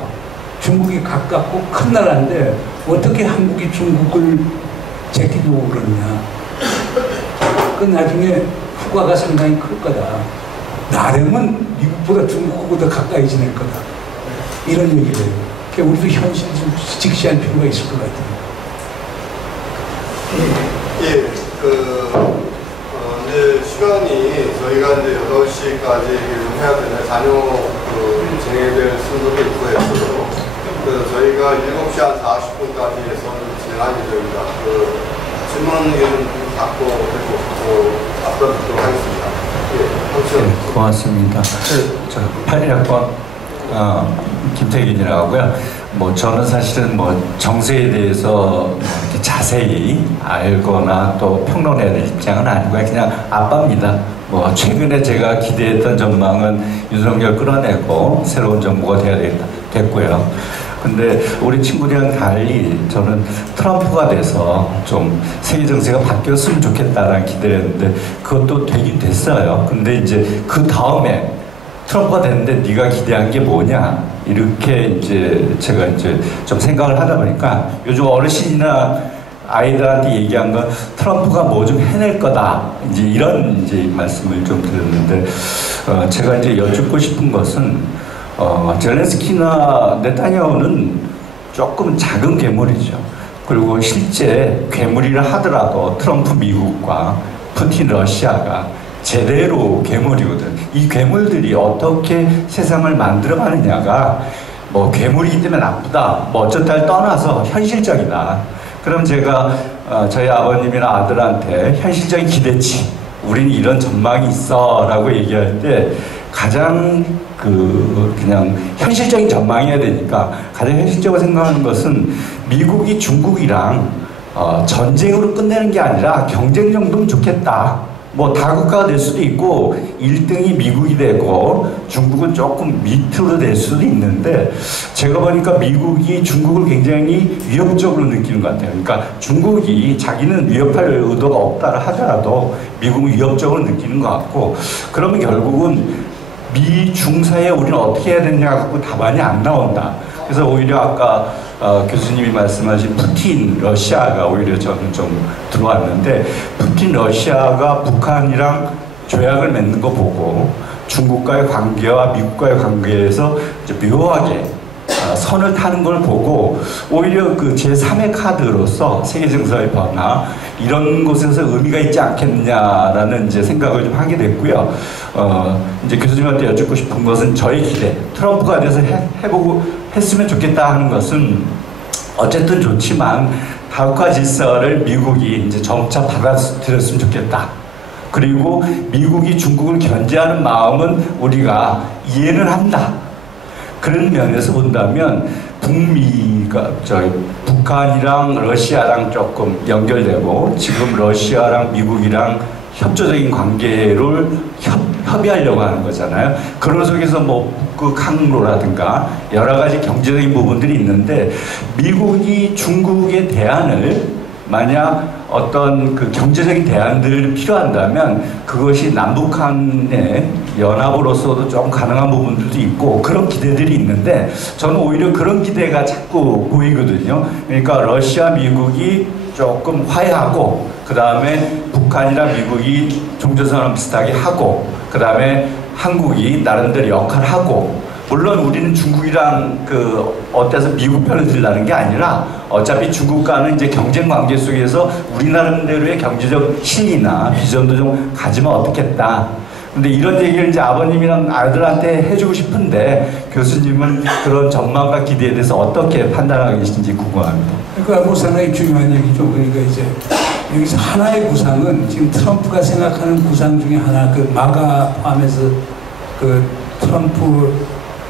중국이 가깝고 큰 나라인데 어떻게 한국이 중국을 제끼려고 그러느냐. 그 나중에 후과가 상당히 클 거다. 나름은 미국보다 중국보다 가까이 지낼 거다. 이런 얘기를 해요. 그러니까 우리도 현실을 직시할 필요가 있을 것 같아요. 예, 이제 시간이 저희가 이제 8시까지 좀 해야 되는 잔여 진행될 순서도 있고 해서 그래서 저희가 7시 한 40분까지 해서 진행할 예정입니다. 질문 좀 받고 답변 듣도록 하겠습니다. 예, 네, 고맙습니다. 저 81학번 김태균이라고 하고요. 뭐 저는 사실은 뭐 정세에 대해서 이렇게 자세히 알거나 또 평론해야 될 입장은 아니고요. 그냥 아빠입니다. 뭐 최근에 제가 기대했던 전망은 윤석열 끌어내고 새로운 정부가 돼야 됐고요. 근데 우리 친구들이랑 달리 저는 트럼프가 돼서 좀 세계 정세가 바뀌었으면 좋겠다라는 기대를 했는데 그것도 되긴 됐어요. 근데 이제 그 다음에 트럼프가 됐는데 네가 기대한 게 뭐냐 이렇게 이제 제가 이제 좀 생각을 하다 보니까 요즘 어르신이나 아이들한테 얘기한 건 트럼프가 뭐 좀 해낼 거다 이제 이런 이제 말씀을 좀 드렸는데 제가 이제 여쭙고 싶은 것은 젤렌스키나 네타냐후는 조금 작은 괴물이죠. 그리고 실제 괴물이라 하더라도 트럼프 미국과 푸틴 러시아가 제대로 괴물이거든. 이 괴물들이 어떻게 세상을 만들어가느냐가 뭐 괴물이기 때문에 나쁘다 뭐 어쩌다를 떠나서 현실적이다. 그럼 제가 저희 아버님이나 아들한테 현실적인 기대치 우리는 이런 전망이 있어 라고 얘기할 때 가장 그냥 현실적인 전망이어야 되니까 가장 현실적으로 생각하는 것은 미국이 중국이랑 전쟁으로 끝내는 게 아니라 경쟁 정도면 좋겠다. 뭐 다국가가 될 수도 있고 1등이 미국이 되고 중국은 조금 밑으로 될 수도 있는데 제가 보니까 미국이 중국을 굉장히 위협적으로 느끼는 것 같아요. 그러니까 중국이 자기는 위협할 의도가 없다라 하더라도 미국은 위협적으로 느끼는 것 같고 그러면 결국은 미중 사이에 우리는 어떻게 해야 되냐 갖고 답안이 안 나온다. 그래서 오히려 아까 교수님이 말씀하신 푸틴 러시아가 오히려 저는 좀 들어왔는데 푸틴 러시아가 북한이랑 조약을 맺는 거 보고 중국과의 관계와 미국과의 관계에서 묘하게 선을 타는 걸 보고 오히려 그 제3의 카드로서 세계 정서의 변화 이런 곳에서 의미가 있지 않겠느냐라는 이제 생각을 좀 하게 됐고요. 이제 교수님한테 여쭙고 싶은 것은 저의 기대, 트럼프가 돼서 했으면 좋겠다 하는 것은 어쨌든 좋지만 다국화 질서를 미국이 이제 점차 받아들였으면 좋겠다. 그리고 미국이 중국을 견제하는 마음은 우리가 이해는 한다. 그런 면에서 본다면 북미가 북한이랑 러시아랑 조금 연결되고 지금 러시아랑 미국이랑 협조적인 관계를 협의하려고 하는 거잖아요. 그런 속에서 뭐 북극 항로라든가 여러 가지 경제적인 부분들이 있는데 미국이 중국의 대안을 만약 어떤 그 경제적인 대안들이 필요한다면 그것이 남북한의 연합으로서도 좀 가능한 부분들도 있고 그런 기대들이 있는데 저는 오히려 그런 기대가 자꾸 보이거든요. 그러니까 러시아, 미국이 조금 화해하고 그 다음에 북한이랑 미국이 종전선언 비슷하게 하고 그 다음에 한국이 나름대로 역할을 하고 물론 우리는 중국이랑 어때서 미국 편을 들라는 게 아니라 어차피 중국과는 이제 경쟁 관계 속에서 우리 나름대로의 경제적 신이나 비전도 좀 가지면 어떻겠다. 근데 이런 얘기를 이제 아버님이랑 아들한테 해주고 싶은데 교수님은 그런 전망과 기대에 대해서 어떻게 판단하고 계신지 궁금합니다. 그러니까 뭐 상당히 중요한 얘기죠. 그러니까 이제 여기서 하나의 구상은 지금 트럼프가 생각하는 구상 중에 하나 그 마가 포함해서 그 트럼프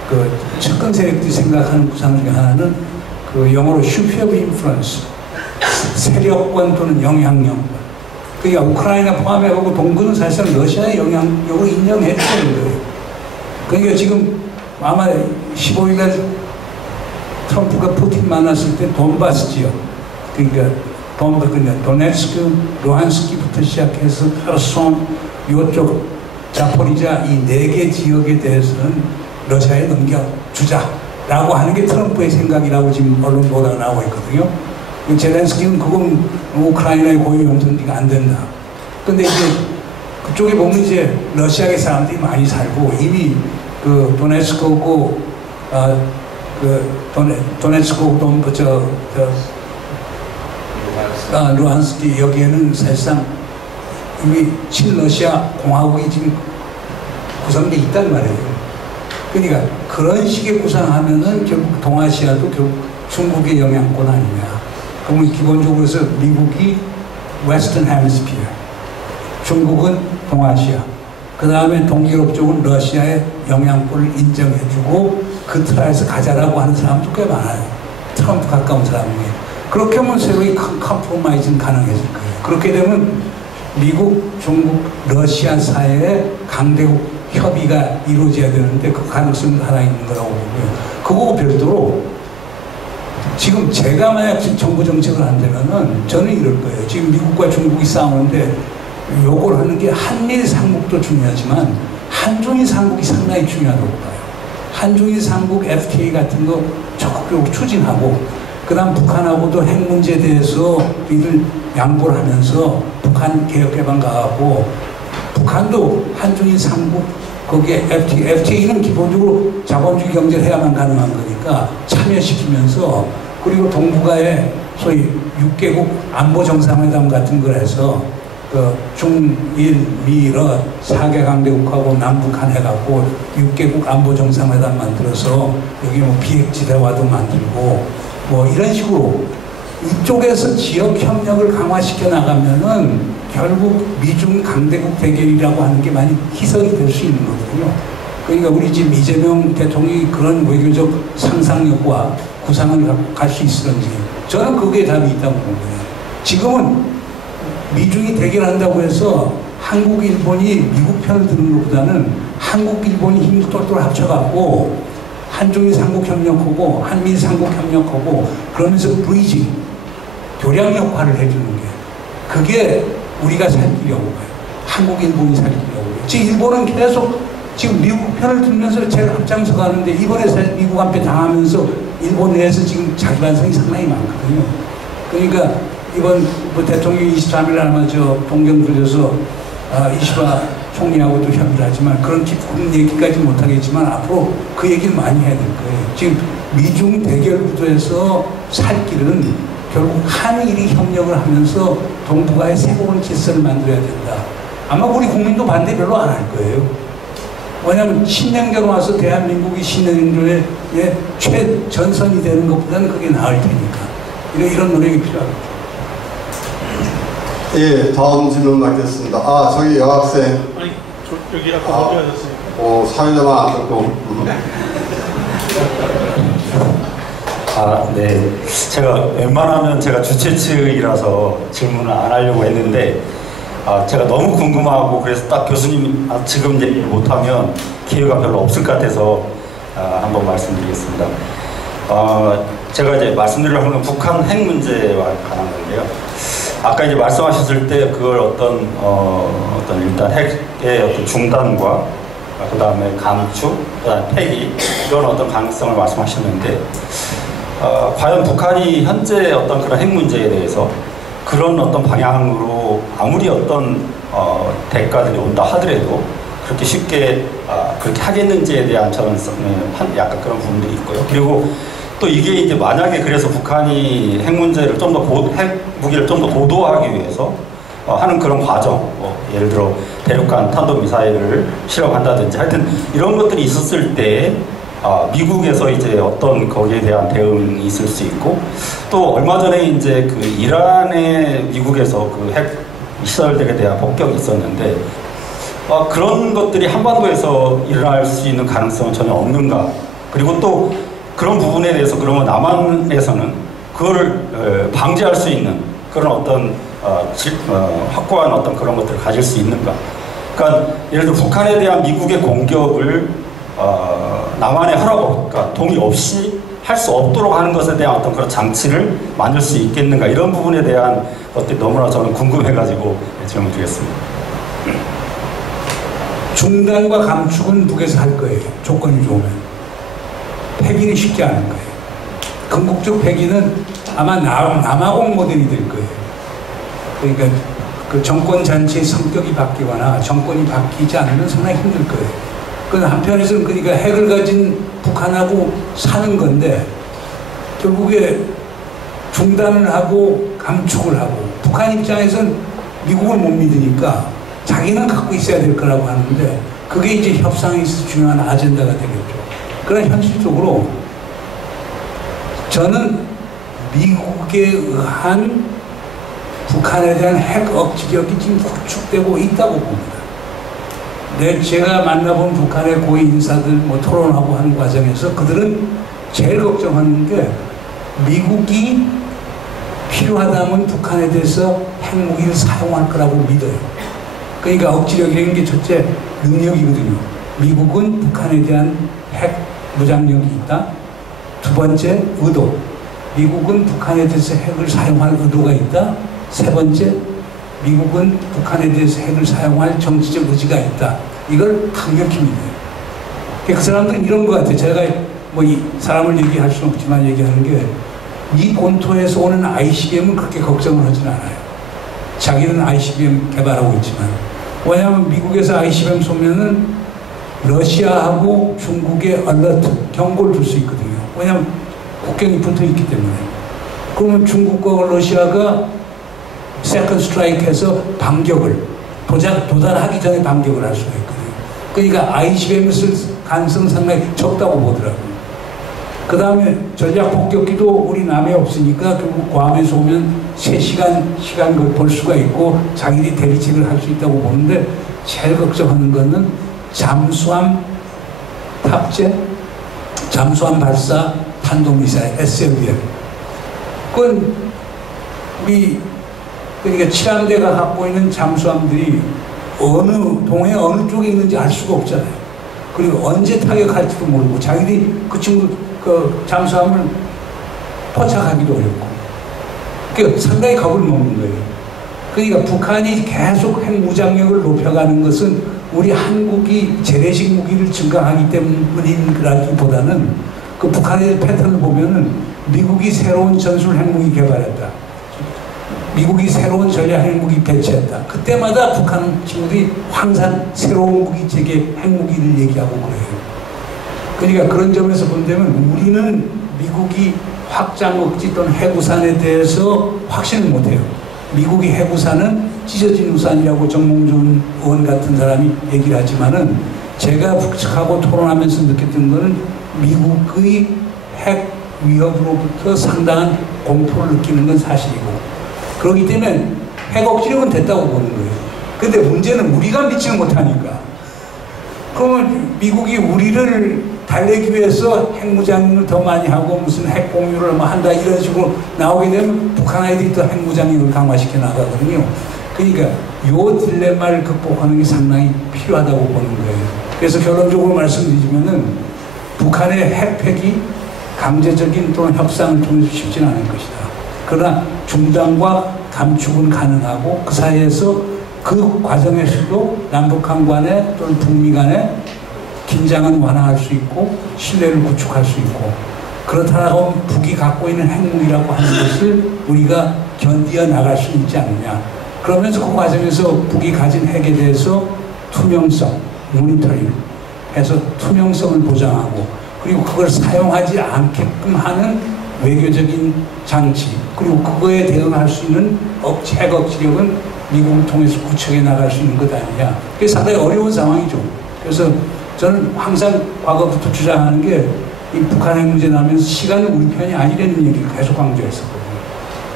그 측근 세력들이 생각하는 구상 중에 하나는 그 영어로 sphere of influence 세력권 또는 영향력권. 그러니까 우크라이나 포함해가고 동부는 사실상 러시아의 영향력을 인정해야 되는 거예요. 그러니까 지금 아마 15일날 트럼프가 푸틴 만났을 때 돈바스 지역, 그러니까 도네츠크, 루한스키부터 시작해서 헤르손, 이쪽 자포리자 이 4개 지역에 대해서는 러시아에 넘겨주자라고 하는 게 트럼프의 생각이라고 지금 언론 보도가 나오고 있거든요. 젤렌스키는 그건 우크라이나의 고유 용선지가 안 된다. 근데 이제 그쪽에 보면 이제 러시아의 사람들이 많이 살고 이미 그 도네츠크고 도네츠크고 루한스키 여기에는 사실상 이미 친러시아 공화국이 지금 구성돼 있단 말이에요. 그러니까 그런 식의 구상하면은 결국 동아시아도 결국 중국의 영향권 아니냐. 그러면 기본적으로 해서 미국이 웨스턴 헤미스피어, 중국은 동아시아, 그 다음에 동유럽 쪽은 러시아의 영향권을 인정해주고 그 틀에서 가자라고 하는 사람도 꽤 많아요. 트럼프 가까운 사람이. 그렇게 하면 새로이 컴프로마이즈는 가능해질 거예요. 그렇게 되면 미국, 중국, 러시아 사이에 강대국 협의가 이루어져야 되는데 그 가능성이 하나 있는 거라고 보고요. 그거 별도로 지금 제가 만약 정부 정책을 한다면은 저는 이럴 거예요. 지금 미국과 중국이 싸우는데 요걸 하는 게 한미일 삼국도 중요하지만 한중일 삼국이 상당히 중요하다고 봐요. 한중일 삼국 FTA 같은 거 적극적으로 추진하고 그 다음 북한하고도 핵 문제에 대해서 우리들 양보를 하면서 북한 개혁 개방 가고 북한도 한중일 삼국 거기에 FTA는 기본적으로 자본주의 경제를 해야만 가능한 거니까 참여시키면서 그리고 동북아에 소위 6개국 안보 정상회담 같은 걸 해서 그 중일 미러 4개 강대국하고 남북한 해갖고 6개국 안보 정상회담 만들어서 여기 뭐 비핵지대화도 만들고 뭐 이런 식으로 이쪽에서 지역 협력을 강화시켜 나가면은 결국 미중 강대국 대결이라고 하는 게 많이 희석이 될 수 있는 거거든요. 그러니까 우리 지금 이재명 대통령이 그런 외교적 상상력과 구상을 갈 수 있었는지 저는 그게 답이 있다고 보거든요. 지금은 미중이 대결한다고 해서 한국, 일본이 미국 편을 드는 것보다는 한국, 일본이 힘을 똘똘 합쳐갖고 한중일 삼국 협력하고 한미일 삼국 협력하고 그러면서 브리징, 교량 역할을 해주는 게 그게 우리가 살리려고 봐요. 한국, 일본이 살리려고 해요. 지금 일본은 계속 지금 미국 편을 들면서 제일 앞장서 가는데 이번에 미국한테 당하면서 일본 내에서 지금 자기 반성이 상당히 많거든요. 그러니까 이번 뭐 대통령이 23일 아마 저 동경 들려서 이시바 총리하고도 협의를 하지만 그런 깊은 얘기까지 못하겠지만 앞으로 그 얘기를 많이 해야 될 거예요. 지금 미중 대결 구도에서 살 길은 결국 한일이 협력을 하면서 동북아의 새로운 질서를 만들어야 된다. 아마 우리 국민도 반대 별로 안 할 거예요. 왜냐하면 10년경 와서 대한민국이 신흥조의 최전선이 되는 것보다는 그게 나을 테니까. 이런 노력이 필요하겠죠. 예, 다음 질문 받겠습니다. 저기 여학생. 아니, 여기 아까 발표하셨으니까. 사회자만 안 듣고. 네. 제가 웬만하면 제가 주최 측이라서 질문을 안 하려고 했는데, 제가 너무 궁금하고 그래서 딱 교수님 지금 얘기 못하면 기회가 별로 없을 것 같아서 한번 말씀드리겠습니다. 제가 이제 말씀드리려고 하는 건 북한 핵 문제와 관한 건데요. 아까 이제 말씀하셨을 때 그걸 어떤 일단 핵의 어떤 중단과 그 다음에 감축, 그 다음에 폐기 이런 어떤 가능성을 말씀하셨는데 과연 북한이 현재 어떤 그런 핵 문제에 대해서 그런 어떤 방향으로 아무리 어떤 대가들이 온다 하더라도 그렇게 쉽게 그렇게 하겠는지에 대한 저는 약간 그런 부분들이 있고요. 그리고 또 이게 이제 만약에 그래서 북한이 핵 문제를 좀 더 핵 무기를 좀 더 고도화하기 위해서 하는 그런 과정, 예를 들어 대륙간 탄도미사일을 실험한다든지 하여튼 이런 것들이 있었을 때 미국에서 이제 어떤 거기에 대한 대응이 있을 수 있고 또 얼마 전에 이제 그 이란의 미국에서 그 핵 시설들에 대한 폭격이 있었는데 그런 것들이 한반도에서 일어날 수 있는 가능성은 전혀 없는가. 그리고 또 그런 부분에 대해서 그러면 남한에서는 그걸 방지할 수 있는 그런 어떤 확고한 어떤 그런 것들을 가질 수 있는가. 그러니까 예를 들어 북한에 대한 미국의 공격을 남한의 허락, 그러니까 동의 없이 할 수 없도록 하는 것에 대한 어떤 그런 장치를 만들 수 있겠는가. 이런 부분에 대한 것들이 너무나 저는 궁금해가지고 질문 드리겠습니다. 중단과 감축은 북에서 할 거예요. 조건이 좋으면. 폐기는 쉽지 않을 거예요. 궁극적 폐기는 아마 남아공 모델이 될 거예요. 그러니까 그 정권 자체의 성격이 바뀌거나 정권이 바뀌지 않으면 상당히 힘들 거예요. 그 한편에서는 그러니까 핵을 가진 북한하고 사는 건데 결국에 중단을 하고 감축을 하고 북한 입장에서는 미국을 못 믿으니까 자기는 갖고 있어야 될 거라고 하는데 그게 이제 협상에서 중요한 아젠다가 되겠죠. 그러나 현실적으로 저는 미국에 의한 북한에 대한 핵 억지력이 지금 구축되고 있다고 봅니다. 제가 만나본 북한의 고위 인사들 뭐 토론하고 하는 과정에서 그들은 제일 걱정하는 게 미국이 필요하다면 북한에 대해서 핵무기를 사용할 거라고 믿어요. 그러니까 억지력이라는 게 첫째 능력이거든요. 미국은 북한에 대한 핵 무장력이 있다. 두 번째 의도. 미국은 북한에 대해서 핵을 사용할 의도가 있다. 세 번째, 미국은 북한에 대해서 핵을 사용할 정치적 의지가 있다. 이걸 강력히 믿어요. 그 사람들은 이런 것 같아요. 제가 뭐 이 사람을 얘기할 수는 없지만 얘기하는 게 이 본토에서 오는 ICBM은 그렇게 걱정을 하진 않아요. 자기는 ICBM 개발하고 있지만. 왜냐하면 미국에서 ICBM 쏘면은 러시아하고 중국의 얼러트, 경고를 줄 수 있거든요. 왜냐하면 국경이 붙어 있기 때문에. 그러면 중국과 러시아가 세컨드 스트라이크해서 반격을 도달하기 전에 반격을 할 수가 있거든요. 그러니까 ICBM을 쓸 가능성 상당히 적다고 보더라고요. 그 다음에 전략 폭격기도 우리 남해 없으니까 결국 괌에서 오면 3시간 볼 수가 있고 자기들이 대리책을 할 수 있다고 보는데 제일 걱정하는 거는 잠수함 탑재, 잠수함 발사 탄도미사일 SLBM. 그건 그러니까 칠함대가 갖고 있는 잠수함들이 동해 어느 쪽에 있는지 알 수가 없잖아요. 그리고 언제 타격할지도 모르고 자기들이 그 잠수함을 포착하기도 어렵고. 그러니까 상당히 겁을 먹는 거예요. 그러니까 북한이 계속 핵무장력을 높여가는 것은 우리 한국이 재래식 무기를 증강하기 때문이라기보다는 그 북한의 패턴을 보면은 미국이 새로운 전술 핵무기 개발했다. 미국이 새로운 전략 핵무기 배치했다. 그때마다 북한 친구들이 항상 새로운 무기 체계 핵무기를 얘기하고 그래요. 그러니까 그런 점에서 본다면 우리는 미국이 확장 억지 또는 핵우산에 대해서 확신을 못해요. 미국이 핵우산은 찢어진 우산이라고 정몽준 의원 같은 사람이 얘기를 하지만은 제가 북측하고 토론하면서 느꼈던 거는 미국의 핵 위협으로부터 상당한 공포를 느끼는 건 사실이고, 그렇기 때문에 핵 억지력은 됐다고 보는 거예요. 근데 문제는 우리가 믿지는 못하니까. 그러면 미국이 우리를 달래기 위해서 핵무장을 더 많이 하고 무슨 핵 공유를 뭐 한다 이런 식으로 나오게 되면 북한 아이들이 또 핵무장을 강화시켜 나가거든요. 그러니까 요 딜레마를 극복하는 게 상당히 필요하다고 보는 거예요. 그래서 결론적으로 말씀드리자면은 북한의 핵폐기 강제적인 또는 협상을 통해서 쉽지는 않을 것이다. 그러나 중단과 감축은 가능하고 그 사이에서 그 과정에서도 남북한 간에 또는 북미 간에 긴장은 완화할 수 있고 신뢰를 구축할 수 있고, 그렇다고 북이 갖고 있는 핵무기라고 하는 것을 우리가 견디어 나갈 수 있지 않느냐. 그러면서 그 과정에서 북이 가진 핵에 대해서 투명성, 모니터링 해서 투명성을 보장하고, 그리고 그걸 사용하지 않게끔 하는 외교적인 장치, 그리고 그거에 대응할 수 있는 핵 억지력은 미국을 통해서 구축해 나갈 수 있는 것 아니냐. 그게 상당히 어려운 상황이죠. 그래서 저는 항상 과거부터 주장하는 게 이 북한 핵 문제 나면서 시간은 우리 편이 아니라는 얘기를 계속 강조했었거든요.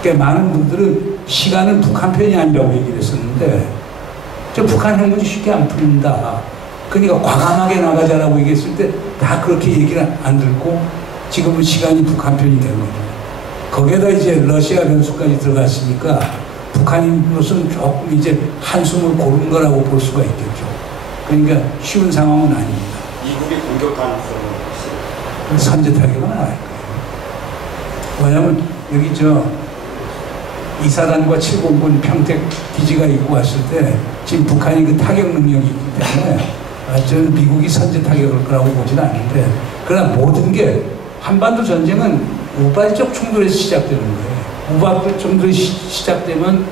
그러니까 많은 분들은 시간은 북한 편이 아니라고 얘기를 했었는데 저 북한 핵 문제 쉽게 안 풀린다. 그러니까 과감하게 나가자라고 얘기했을 때 다 그렇게 얘기를 안 듣고 지금은 시간이 북한 편이 된 거죠. 거기에다 이제 러시아 변수까지 들어갔으니까 북한인으로서는 조금 이제 한숨을 고른 거라고 볼 수가 있겠죠. 그러니까 쉬운 상황은 아닙니다. 미국의 공격 가능성은 선제 타격은 안 할 거예요. 왜냐하면 여기 이사단과 7공군 평택 기지가 있고 왔을 때 지금 북한이 그 타격 능력이 있기 때문에 저는 미국이 선제 타격을 거라고 보지는 않는데, 그러나 모든 게 한반도 전쟁은 우발적 충돌에서 시작되는 거예요. 우발적 충돌이 시작되면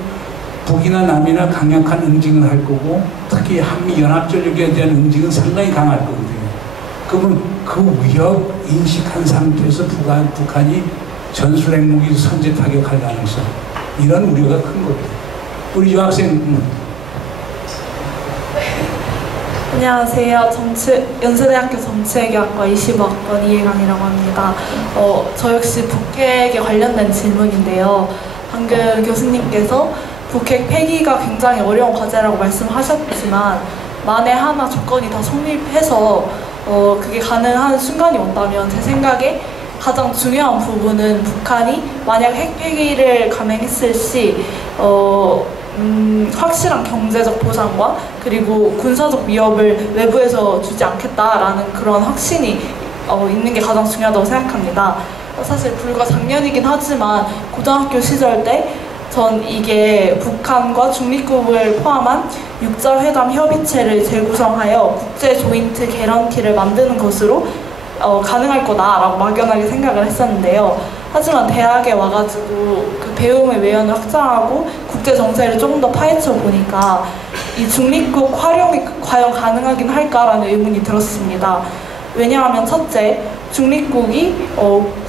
북이나 남이나 강력한 응징을 할 거고, 특히 한미연합전력에 대한 응징은 상당히 강할 거거든요. 그러면 그 위협 인식한 상태에서 북한이 전술 핵무기 선제 타격할 가능성, 이런 우려가 큰 거예요. 우리 여학생 안녕하세요. 연세대학교 정치외교학과 25학번 이혜강이라고 합니다. 저 역시 북핵에 관련된 질문인데요. 방금 교수님께서 북핵 폐기가 굉장히 어려운 과제라고 말씀하셨지만 만에 하나 조건이 다 성립해서 그게 가능한 순간이 온다면 제 생각에 가장 중요한 부분은 북한이 만약 핵폐기를 감행했을 시 확실한 경제적 보상과 그리고 군사적 위협을 외부에서 주지 않겠다라는 그런 확신이 있는 게 가장 중요하다고 생각합니다. 사실 불과 작년이긴 하지만 고등학교 시절 때 전 이게 북한과 중립국을 포함한 육자회담 협의체를 재구성하여 국제 조인트 개런티를 만드는 것으로 가능할 거다라고 막연하게 생각을 했었는데요. 하지만 대학에 와가지고 그 배움의 외연을 확장하고 국제 정세를 조금 더 파헤쳐 보니까 이 중립국 활용이 과연 가능하긴 할까라는 의문이 들었습니다. 왜냐하면 첫째, 중립국이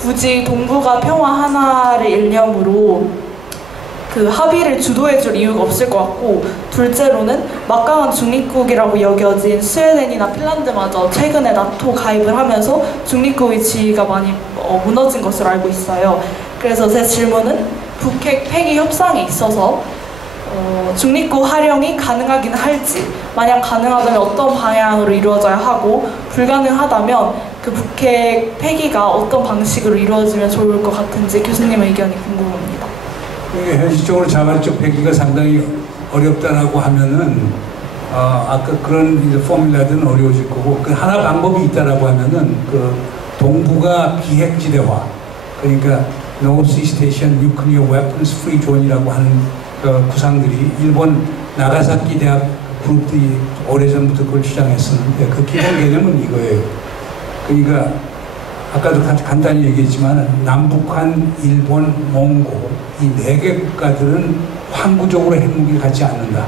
굳이 동북아 평화 하나를 일념으로 그 합의를 주도해줄 이유가 없을 것 같고, 둘째로는 막강한 중립국이라고 여겨진 스웨덴이나 핀란드마저 최근에 나토 가입을 하면서 중립국의 지위가 많이 무너진 것으로 알고 있어요. 그래서 제 질문은 북핵 폐기 협상에 있어서 중립국 활용이 가능하긴 할지, 만약 가능하다면 어떤 방향으로 이루어져야 하고, 불가능하다면 그 북핵 폐기가 어떤 방식으로 이루어지면 좋을 것 같은지 교수님의 의견이 궁금합니다. 현실적으로 자발적 폐기가 상당히 어렵다라고 하면은 아까 그런 이제 포뮬라들은 어려워질 거고, 그 하나 방법이 있다라고 하면은 그 동북아 비핵지대화, 그러니까 Northeast Asian Nuclear Weapons Free Zone이라고 하는 구상들이 일본 나가사키 대학 그룹들이 오래전부터 그걸 주장했었는데, 그 기본 개념은 이거예요. 그러니까 아까도 간단히 얘기했지만 남북한, 일본, 몽고 이 4개 국가들은 항구적으로 핵무기를 갖지 않는다.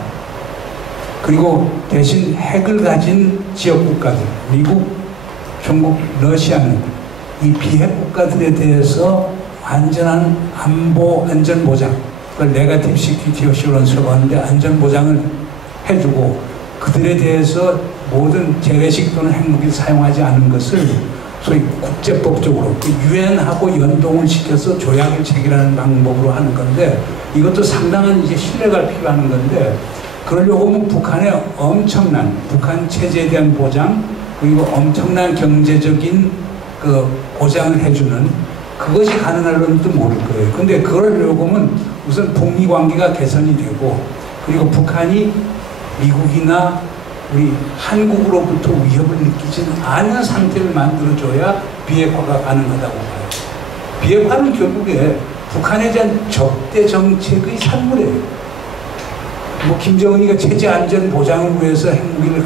그리고 대신 핵을 가진 지역 국가들, 미국, 중국, 러시아는 이 비핵 국가들에 대해서 완전한 안보 안전 보장, 그걸 네거티브 시큐리티 어슈런스라고 하는데 안전 보장을 해주고, 그들에 대해서 모든 재래식 또는 핵무기를 사용하지 않는 것을 소위 국제법적으로 유엔하고 연동을 시켜서 조약을 체결하는 방법으로 하는 건데, 이것도 상당한 이제 신뢰가 필요한 건데, 그러려고 하면 북한의 엄청난 북한 체제에 대한 보장, 그리고 엄청난 경제적인 그 보장을 해주는 그것이 가능할런지도 모를 거예요. 근데 그러려고 하면 우선 북미 관계가 개선이 되고, 그리고 북한이 미국이나 우리 한국으로부터 위협을 느끼지는 않은 상태를 만들어줘야 비핵화가 가능하다고 봐요. 비핵화는 결국에 북한에 대한 적대 정책의 산물이에요. 뭐 김정은이가 체제 안전 보장을 위해서 핵무기를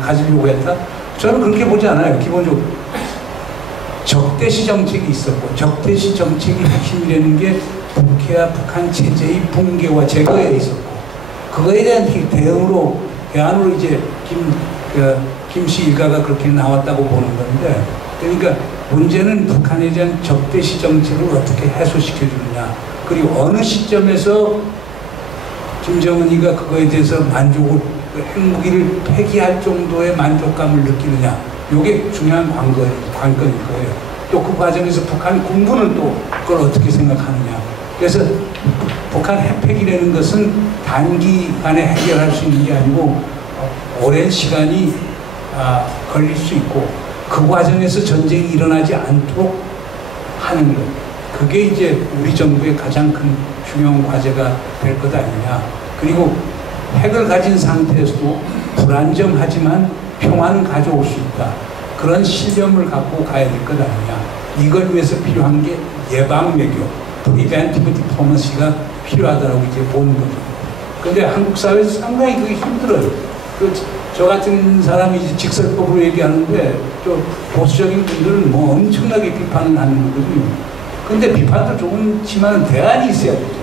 가지려고 했다? 저는 그렇게 보지 않아요. 기본적으로 적대시 정책이 있었고, 적대시 정책의 핵심이라는 게 북해와 북한 체제의 붕괴와 제거에 있었고, 그거에 대한 대응으로 대안으로 이제 김씨 일가가 그렇게 나왔다고 보는 건데, 그러니까 문제는 북한에 대한 적대시 정책을 어떻게 해소시켜주느냐, 그리고 어느 시점에서 김정은이가 그거에 대해서 핵무기를 폐기할 정도의 만족감을 느끼느냐, 이게 중요한 관건일 거예요. 또 그 과정에서 북한 군부는 또 그걸 어떻게 생각하느냐. 그래서 북한 핵폐기라는 것은 단기간에 해결할 수 있는 게 아니고 오랜 시간이 걸릴 수 있고, 그 과정에서 전쟁이 일어나지 않도록 하는 것, 그게 이제 우리 정부의 가장 큰 중요한 과제가 될 것 아니냐. 그리고 핵을 가진 상태에서도 불안정하지만 평화는 가져올 수 있다. 그런 신념을 갖고 가야 될 것 아니냐. 이걸 위해서 필요한 게 예방 외교, 프리벤티브 디플로마시가 필요하다고 이제 보는 거죠. 근데 한국 사회에서 상당히 그게 힘들어요. 저 같은 사람이 이제 직설법으로 얘기하는데, 또 보수적인 분들은 뭐 엄청나게 비판을 하는 거거든요. 근데 비판도 좋지만 대안이 있어야 되죠.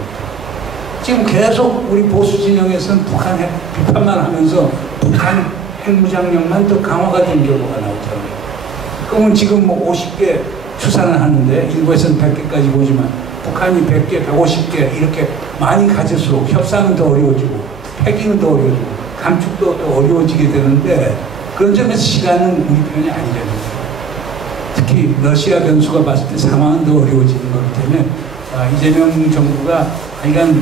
지금 계속 우리 보수 진영에서는 북한 핵 비판만 하면서 북한 핵무장력만 더 강화가 된 결과가 나오잖아요. 그러면 지금 뭐 50개 추산을 하는데, 일부에서는 100개까지 보지만 북한이 100개, 150개 이렇게 많이 가질수록 협상은 더 어려워지고 폐기는 더 어려워지고 감축도 더 어려워지게 되는데, 그런 점에서 시간은 우리 편이 아니라는 거죠. 특히 러시아 변수가 봤을 때 상황은 더 어려워지는 거기 때문에 이재명 정부가 하여간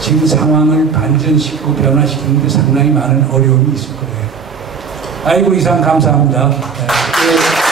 지금 상황을 반전시키고 변화시키는 데 상당히 많은 어려움이 있을 거예요. 아이고, 이상 감사합니다. 네.